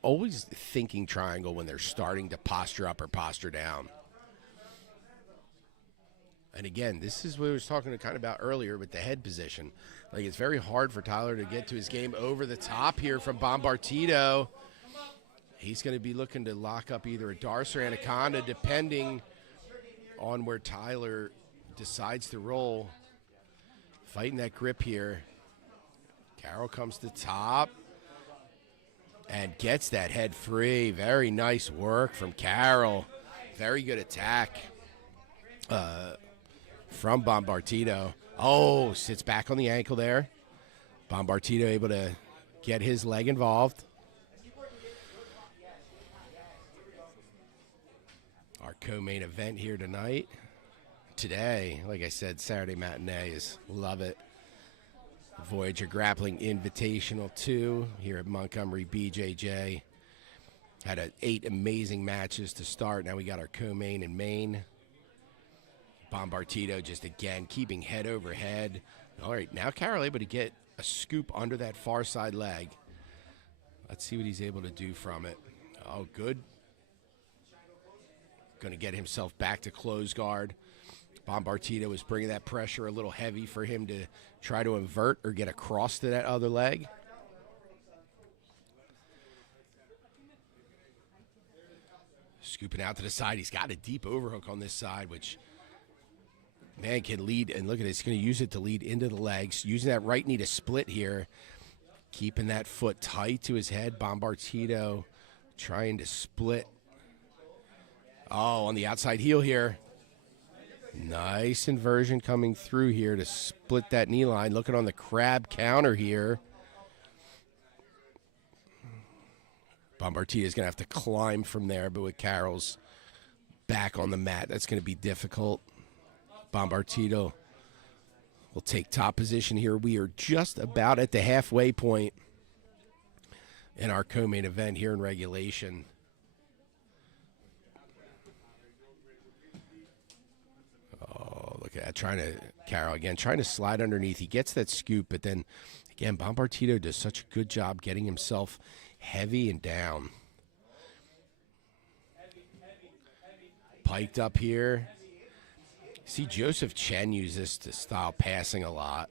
always thinking triangle when they're starting to posture up or posture down. And again, this is what we was talking kind of about earlier with the head position. Like it's very hard for Tyler to get to his game over the top here from Bombartito. He's going to be looking to lock up either a Darce or Anaconda, depending on where Tyler decides to roll. Fighting that grip here. Carroll comes to top and gets that head free. Very nice work from Carroll. Very good attack from Bombartito. Oh, sits back on the ankle there. Bombartito able to get his leg involved. Our co-main event here tonight. Today, like I said, Saturday matinees. Love it. Voyager Grappling Invitational 2 here at Montgomery BJJ. Had 8 amazing matches to start. Now we got our co-main and main. Bombartito just, again, keeping head over head. All right, now Carroll able to get a scoop under that far side leg. Let's see what he's able to do from it. Oh, good. Going to get himself back to close guard. Bombartito was bringing that pressure a little heavy for him to try to invert or get across to that other leg. Scooping out to the side. He's got a deep overhook on this side, which, man, can lead. And look at this. He's going to use it to lead into the legs. Using that right knee to split here. Keeping that foot tight to his head. Bombartito trying to split. Oh, on the outside heel here. Nice inversion coming through here to split that knee line. Looking on the crab counter here. Bombartito is going to have to climb from there, but with Carroll's back on the mat, that's going to be difficult. Bombartito will take top position here. We are just about at the halfway point in our co-main event here in regulation. Oh, look at that. Carroll again, trying to slide underneath. He gets that scoop, but then, again, Bombartito does such a good job getting himself heavy and down. Piked up here. See Joseph Chen use this style passing a lot.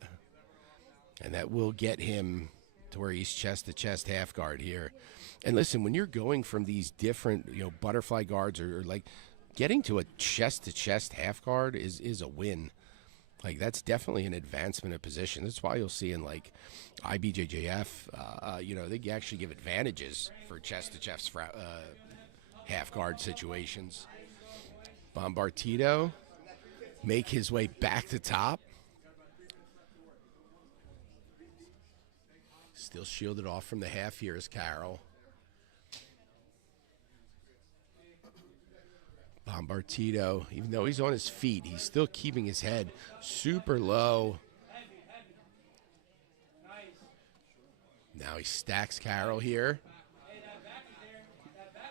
And that will get him to where he's chest-to-chest half guard here. And listen, when you're going from these different, butterfly guards or like getting to a chest-to-chest half guard is a win. Like, that's definitely an advancement of position. That's why you'll see in, like, IBJJF, they actually give advantages for chest-to-chest half-guard situations. Bombartito make his way back to top. Still shielded off from the half here is Carroll. Bombartito, even though he's on his feet, he's still keeping his head super low. Now he stacks Carroll here.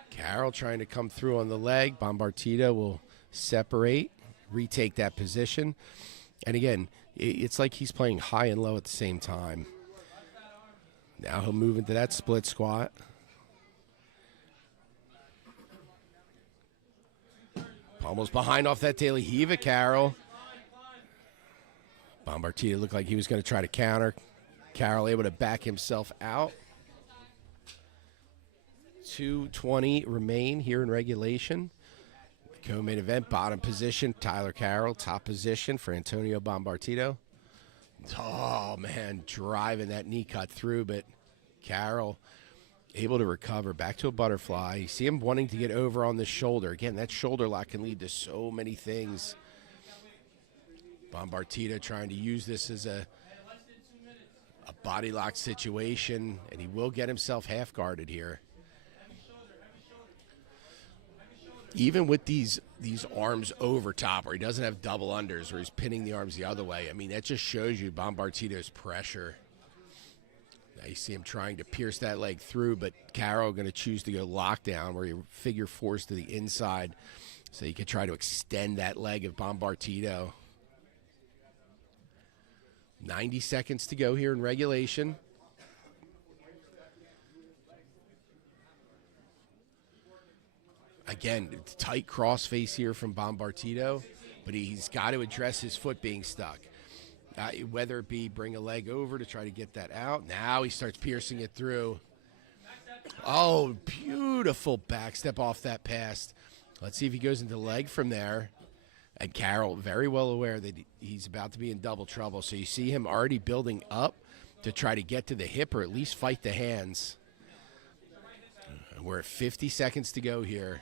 Carroll trying to come through on the leg. Bombartito will separate, retake that position. And again, it's like he's playing high and low at the same time. Now he'll move into that split squat. Almost behind off that daily heave at Carroll. Bombartito looked like he was going to try to counter. Carroll able to back himself out. 2:20 remain here in regulation. Co-main event, bottom position, Tyler Carroll. Top position for Antonio Bombartito. Oh, man, driving that knee cut through, but Carroll able to recover back to a butterfly. You see him wanting to get over on the shoulder. Again, that shoulder lock can lead to so many things. Bombartito trying to use this as a body lock situation, and he will get himself half guarded here. Even with these arms over top, where he doesn't have double unders, where he's pinning the arms the other way, I mean, that just shows you Bombartito's pressure. Now you see him trying to pierce that leg through, but Carroll going to choose to go lockdown, where he figure fours to the inside, so he could try to extend that leg of Bombartito. 90 seconds to go here in regulation. Again, tight crossface here from Bombartito, but he's got to address his foot being stuck. Whether it be bring a leg over to try to get that out. Now he starts piercing it through. Oh, beautiful back step off that pass. Let's see if he goes into the leg from there. And Carroll, very well aware that he's about to be in double trouble. So you see him already building up to try to get to the hip or at least fight the hands. We're at 50 seconds to go here.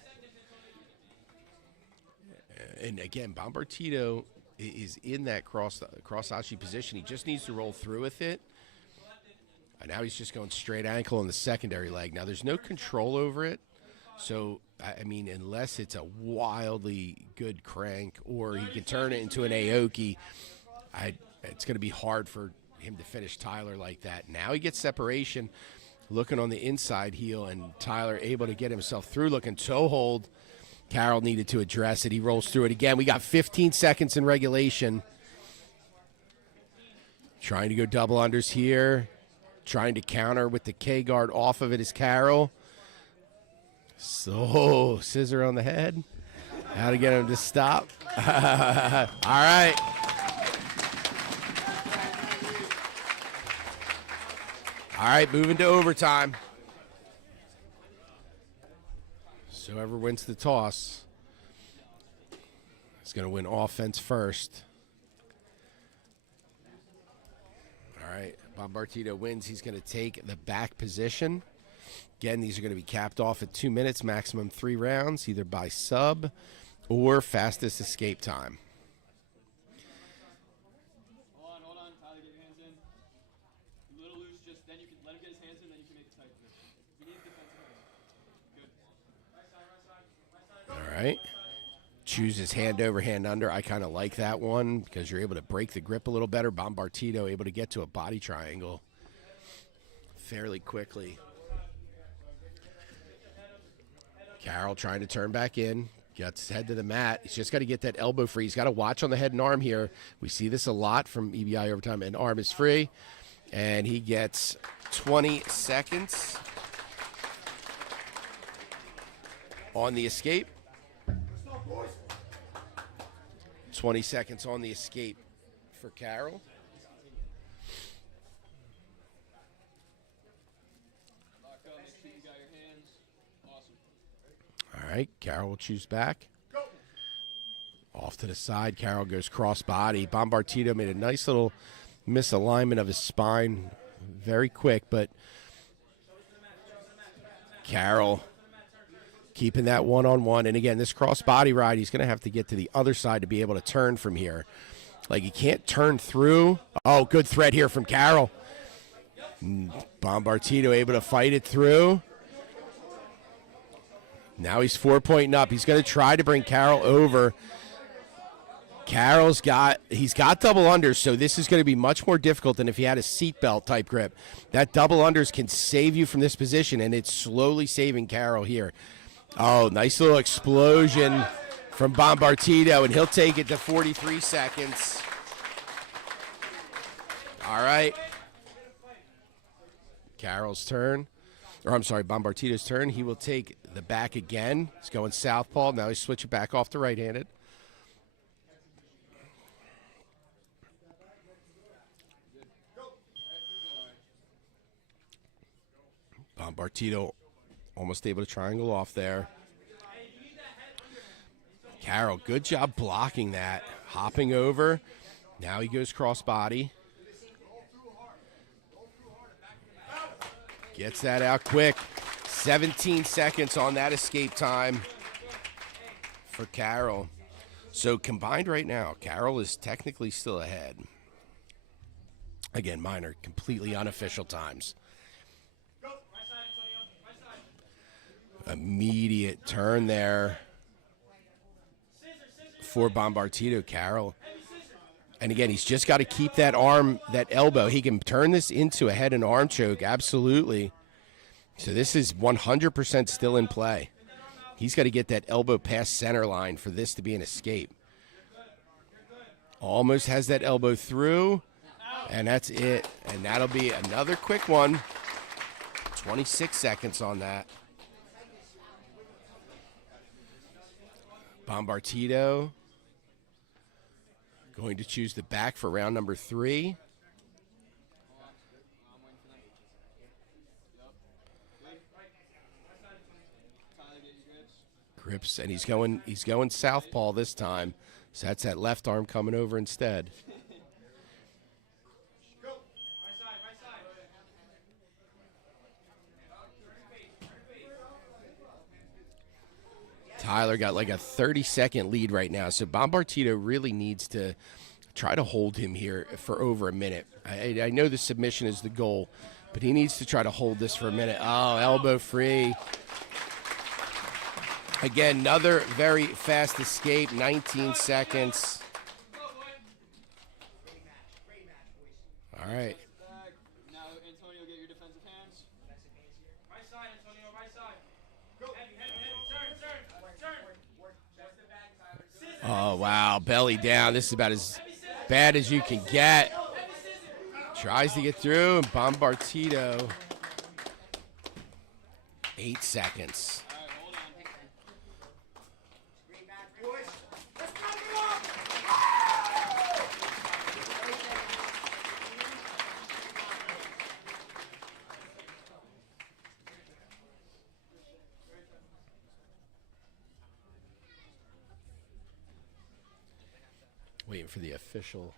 And again, Bombartito is in that cross-achi position. He just needs to roll through with it. And now he's just going straight ankle on the secondary leg. Now, there's no control over it. So, I mean, unless it's a wildly good crank or he can turn it into an Aoki, it's going to be hard for him to finish Tyler like that. Now he gets separation. looking on the inside heel, and Tyler able to get himself through, looking toe hold. Carroll needed to address it. He rolls through it again. We got 15 seconds in regulation. Trying to go double unders here. Trying to counter with the K guard off of it is Carroll. So, scissor on the head. How to get him to stop. All right. All right, moving to overtime. So whoever wins the toss is going to win offense first. All right, Bombartito wins. He's going to take the back position. Again, these are going to be capped off at 2 minutes, maximum 3 rounds, either by sub or fastest escape time. Hold on. Tyler, get your hands in. A little loose, just then you can let him get his hands in, then you can make it tight. We need defensive hands. Good. All right. Choose his hand over, hand under. I kind of like that one because you're able to break the grip a little better. Bombartito able to get to a body triangle fairly quickly. Carroll trying to turn back in. Gets his head to the mat. He's just got to get that elbow free. He's got to watch on the head and arm here. We see this a lot from EBI overtime. And arm is free. And he gets 20 seconds on the escape. 20 seconds on the escape for Carroll. Lock up, make sure you got your hands. Awesome. All right, Carroll will choose back. Off to the side, Carroll goes cross body. Bombartito made a nice little misalignment of his spine. Very quick, but Carroll keeping that one-on-one. And again, this cross body ride, he's going to have to get to the other side to be able to turn from here. Like, he can't turn through. Oh, good threat here from Carroll. Bombartito able to fight it through. Now he's 4-pointing up. He's going to try to bring Carroll over. He's got double unders, so this is going to be much more difficult than if he had a seatbelt type grip. That double unders can save you from this position, and it's slowly saving Carroll here. Oh, nice little explosion from Bombartito, and he'll take it to 43 seconds. All right. Carroll's turn. Or I'm sorry, Bombartito's turn. He will take the back again. He's going southpaw. Now he's switching back off to right-handed. Bombartito almost able to triangle off there. Carroll, good job blocking that. Hopping over. Now he goes cross body. Gets that out quick. 17 seconds on that escape time for Carroll. So combined right now, Carroll is technically still ahead. Again, mine are completely unofficial times. Immediate turn there for Bombartito. Carroll. And again, he's just got to keep that arm, that elbow. He can turn this into a head and arm choke, absolutely. So this is 100% still in play. He's got to get that elbow past center line for this to be an escape. Almost has that elbow through, and that's it. And that'll be another quick one. 26 seconds on that. Bombartito going to choose the back for round number 3. Grips, and he's going southpaw this time. So that's that left arm coming over instead. Tyler got like a 30-second lead right now, so Bombartito really needs to try to hold him here for over a minute. I know the submission is the goal, but he needs to try to hold this for a minute. Oh, elbow free. Again, another very fast escape, 19 seconds. All right. Now, Antonio, get your defensive hands. Oh, wow. Belly down. This is about as bad as you can get. Tries to get through, and Bombartito. 8 seconds. Waiting for the official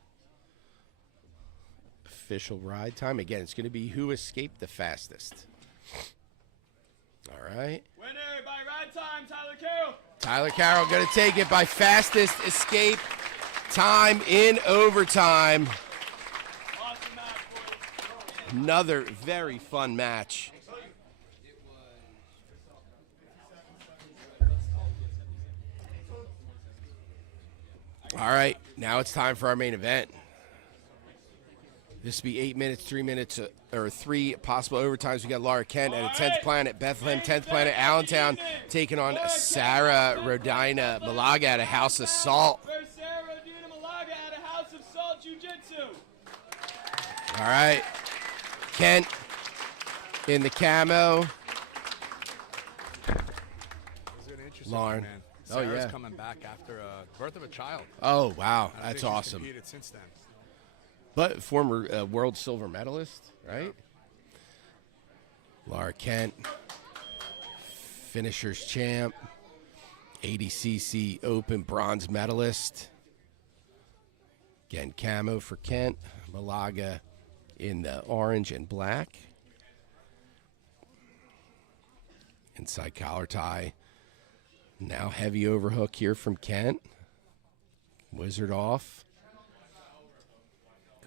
ride time. Again, it's going to be who escaped the fastest. All right. Winner by ride time, Tyler Carroll. Tyler Carroll going to take it by fastest escape time in overtime. Awesome match, boys. Another very fun match. All right, now it's time for our main event. This will be 8 minutes, 3 minutes, or 3 possible overtimes. We got Laura Kent at a 10th Planet, Bethlehem 10th Planet, Allentown, taking on Sarah Rodina Malaga at a House of Salt. First, Sarah Rodina Malaga at a House of Salt Jiu-Jitsu. All right, Kent in the camo. This is an interesting Lauren. one, man. Oh, Sarah's yeah. coming back after birth of a child. Oh, wow, I don't that's think she's awesome. competed since then. But former world silver medalist, right? Laura Kent, finishers champ, ADCC Open bronze medalist. Again, camo for Kent, Malaga in the orange and black. Inside collar tie. Now heavy overhook here from Kent. Wizard off.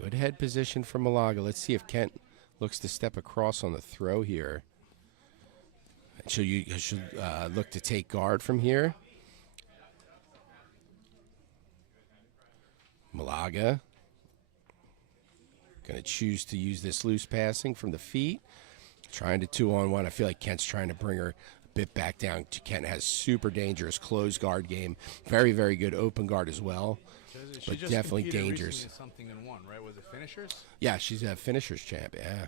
Good head position from Malaga. Let's see if Kent looks to step across on the throw here. She'll look to take guard from here. Malaga going to choose to use this loose passing from the feet. Trying to 2-on-1. I feel like Kent's trying to bring her a bit back down. Kent has super dangerous closed guard game. Very, very good open guard as well. She But just definitely competed dangerous. recently in something and won, right? Was it finishers? Yeah, she's a finishers champ, yeah.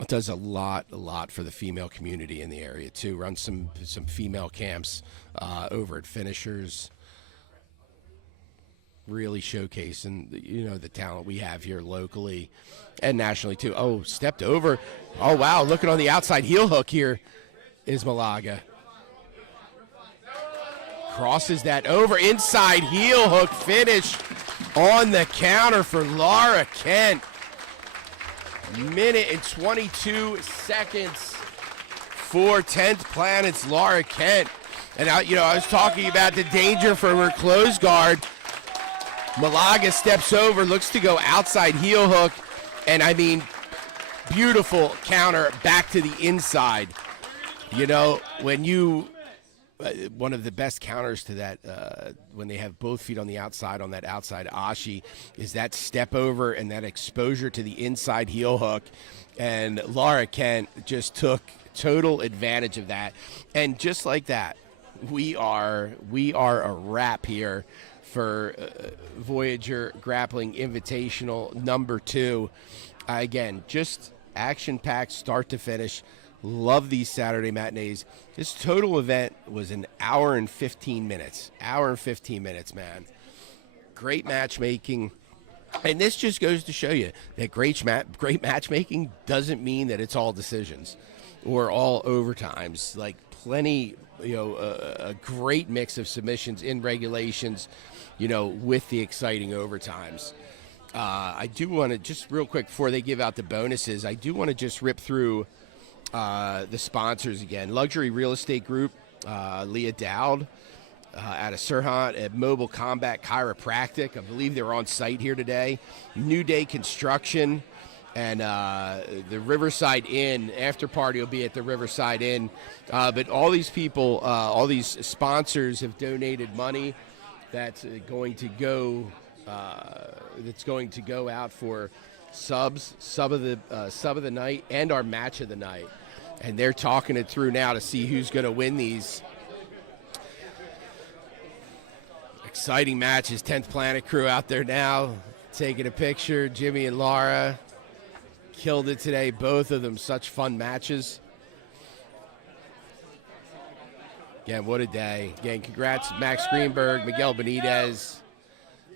It does a lot for the female community in the area, too. Runs some female camps over at finishers. Really showcasing, the talent we have here locally and nationally, too. Oh, stepped over. Oh, wow, looking on the outside heel hook here is Malaga. Crosses that over, inside heel hook finish on the counter for Laura Kent. Minute and 22 seconds for 10th Planet's Laura Kent. And I was talking about the danger for her closed guard. Malaga steps over, looks to go outside heel hook, and I mean, beautiful counter back to the inside. When you one of the best counters to that when they have both feet on the outside on that outside ashi is that step over and that exposure to the inside heel hook, and Laura Kent just took total advantage of that. And just like that, we are a wrap here for Voyager Grappling Invitational number 2. Again, just action-packed start to finish. Love these Saturday matinees. This total event was an hour and 15 minutes. Hour and 15 minutes, man. Great matchmaking. And this just goes to show you that great matchmaking doesn't mean that it's all decisions or all overtimes. Like plenty, a great mix of submissions in regulations, with the exciting overtimes. I do want to, just real quick before they give out the bonuses, I do want to just rip through the sponsors again. Luxury Real Estate Group, Leah Dowd out of Sirhan at Mobile Combat Chiropractic. I believe they're on site here today. New Day Construction and the Riverside Inn. After party will be at the Riverside Inn. But all these people, all these sponsors have donated money that's going to go out for sub of the night and our match of the night, and they're talking it through now to see who's going to win these. Exciting matches. 10th Planet crew out there now taking a picture. Jimmy and Laura killed it today. Both of them such fun matches. Again, what a day. Again, congrats Max Greenberg, Miguel Benitez.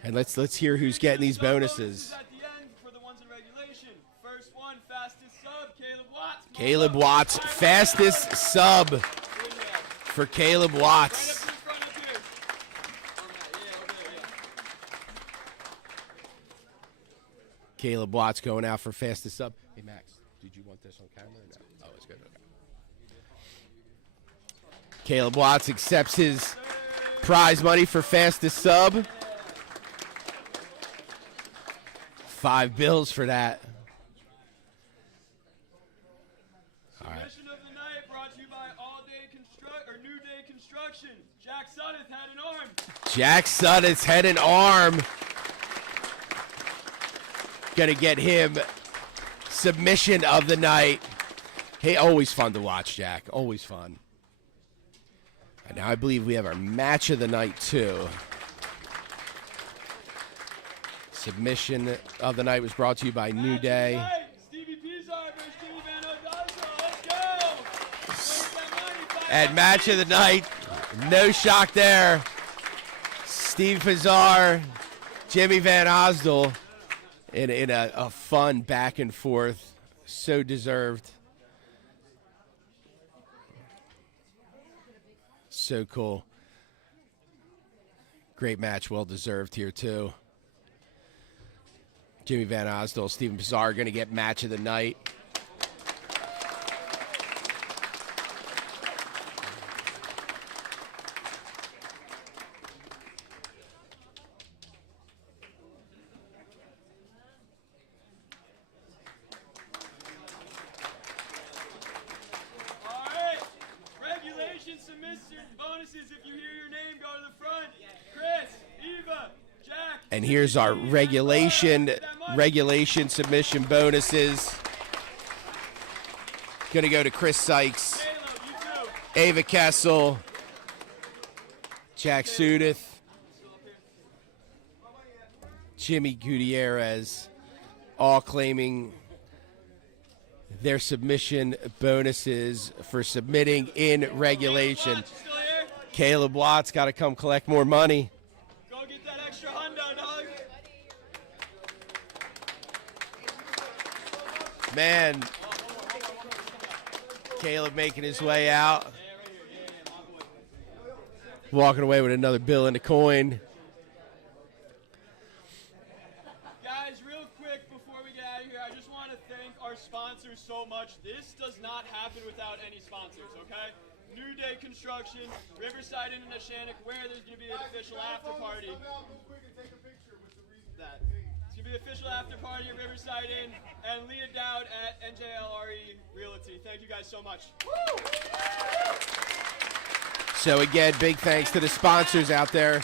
And let's hear who's getting these bonuses. At the end for the ones in regulation. First one, fastest sub, Caleb Watts. Caleb Watts, fastest sub for Caleb Watts. Caleb Watts going out for fastest sub. Hey, Max, did you want this on camera or no? Oh, it's good. Okay. Caleb Watts accepts his prize money for fastest sub. $5 for that. All right. Submission of the night brought to you by New Day Construction. Jack Suddeth had an arm. Jack Suddeth's head and arm. Gonna get him submission of the night. Hey, always fun to watch, Jack. Always fun. And now I believe we have our match of the night, too. Submission of the night was brought to you by New Day. Stevie Pizarro versus Jimmy Van Odazo. Let's go. And match of the night, no shock there. Steve Pizarro, Jimmy Van Osdol in a fun back and forth. So deserved. So cool. Great match, well deserved here too. Jimmy Van Osdol, Steven Pizarro going to get match of the night. All right. Regulation submission bonuses. If you hear your name, go to the front. Chris, Eva, Jack. And here's our regulation submission bonuses. Going to go to Chris Sykes, Caleb, you too. Ava Kessel, Jack Sudeth, Jimmy Gutierrez, all claiming their submission bonuses for submitting in regulation. Watts, you still here? Caleb Watts got to come collect more money. Go get that extra hundo, dog. Man, Caleb making his way out. Walking away with another bill and a coin. Guys, real quick before we get out of here, I just want to thank our sponsors so much. This does not happen without any sponsors, okay? New Day Construction, Riverside Inn in Neshannock, where there's going to be an official after party. That. It's going to be an official after party at Riverside Inn, and Leah Dowd at NJLRE Realty. Thank you guys so much. So again, big thanks to the sponsors out there.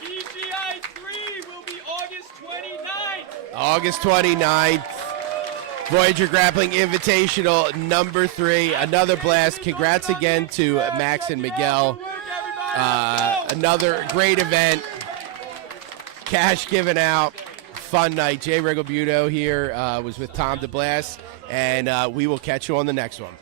EGI 3 will be August 29th. August 29th. Voyager Grappling Invitational number 3. Another blast. Congrats again to Max and Miguel. Another great event. Cash given out. Fun night. Jay Regalbuto here was with Tom DeBlas. And we will catch you on the next one.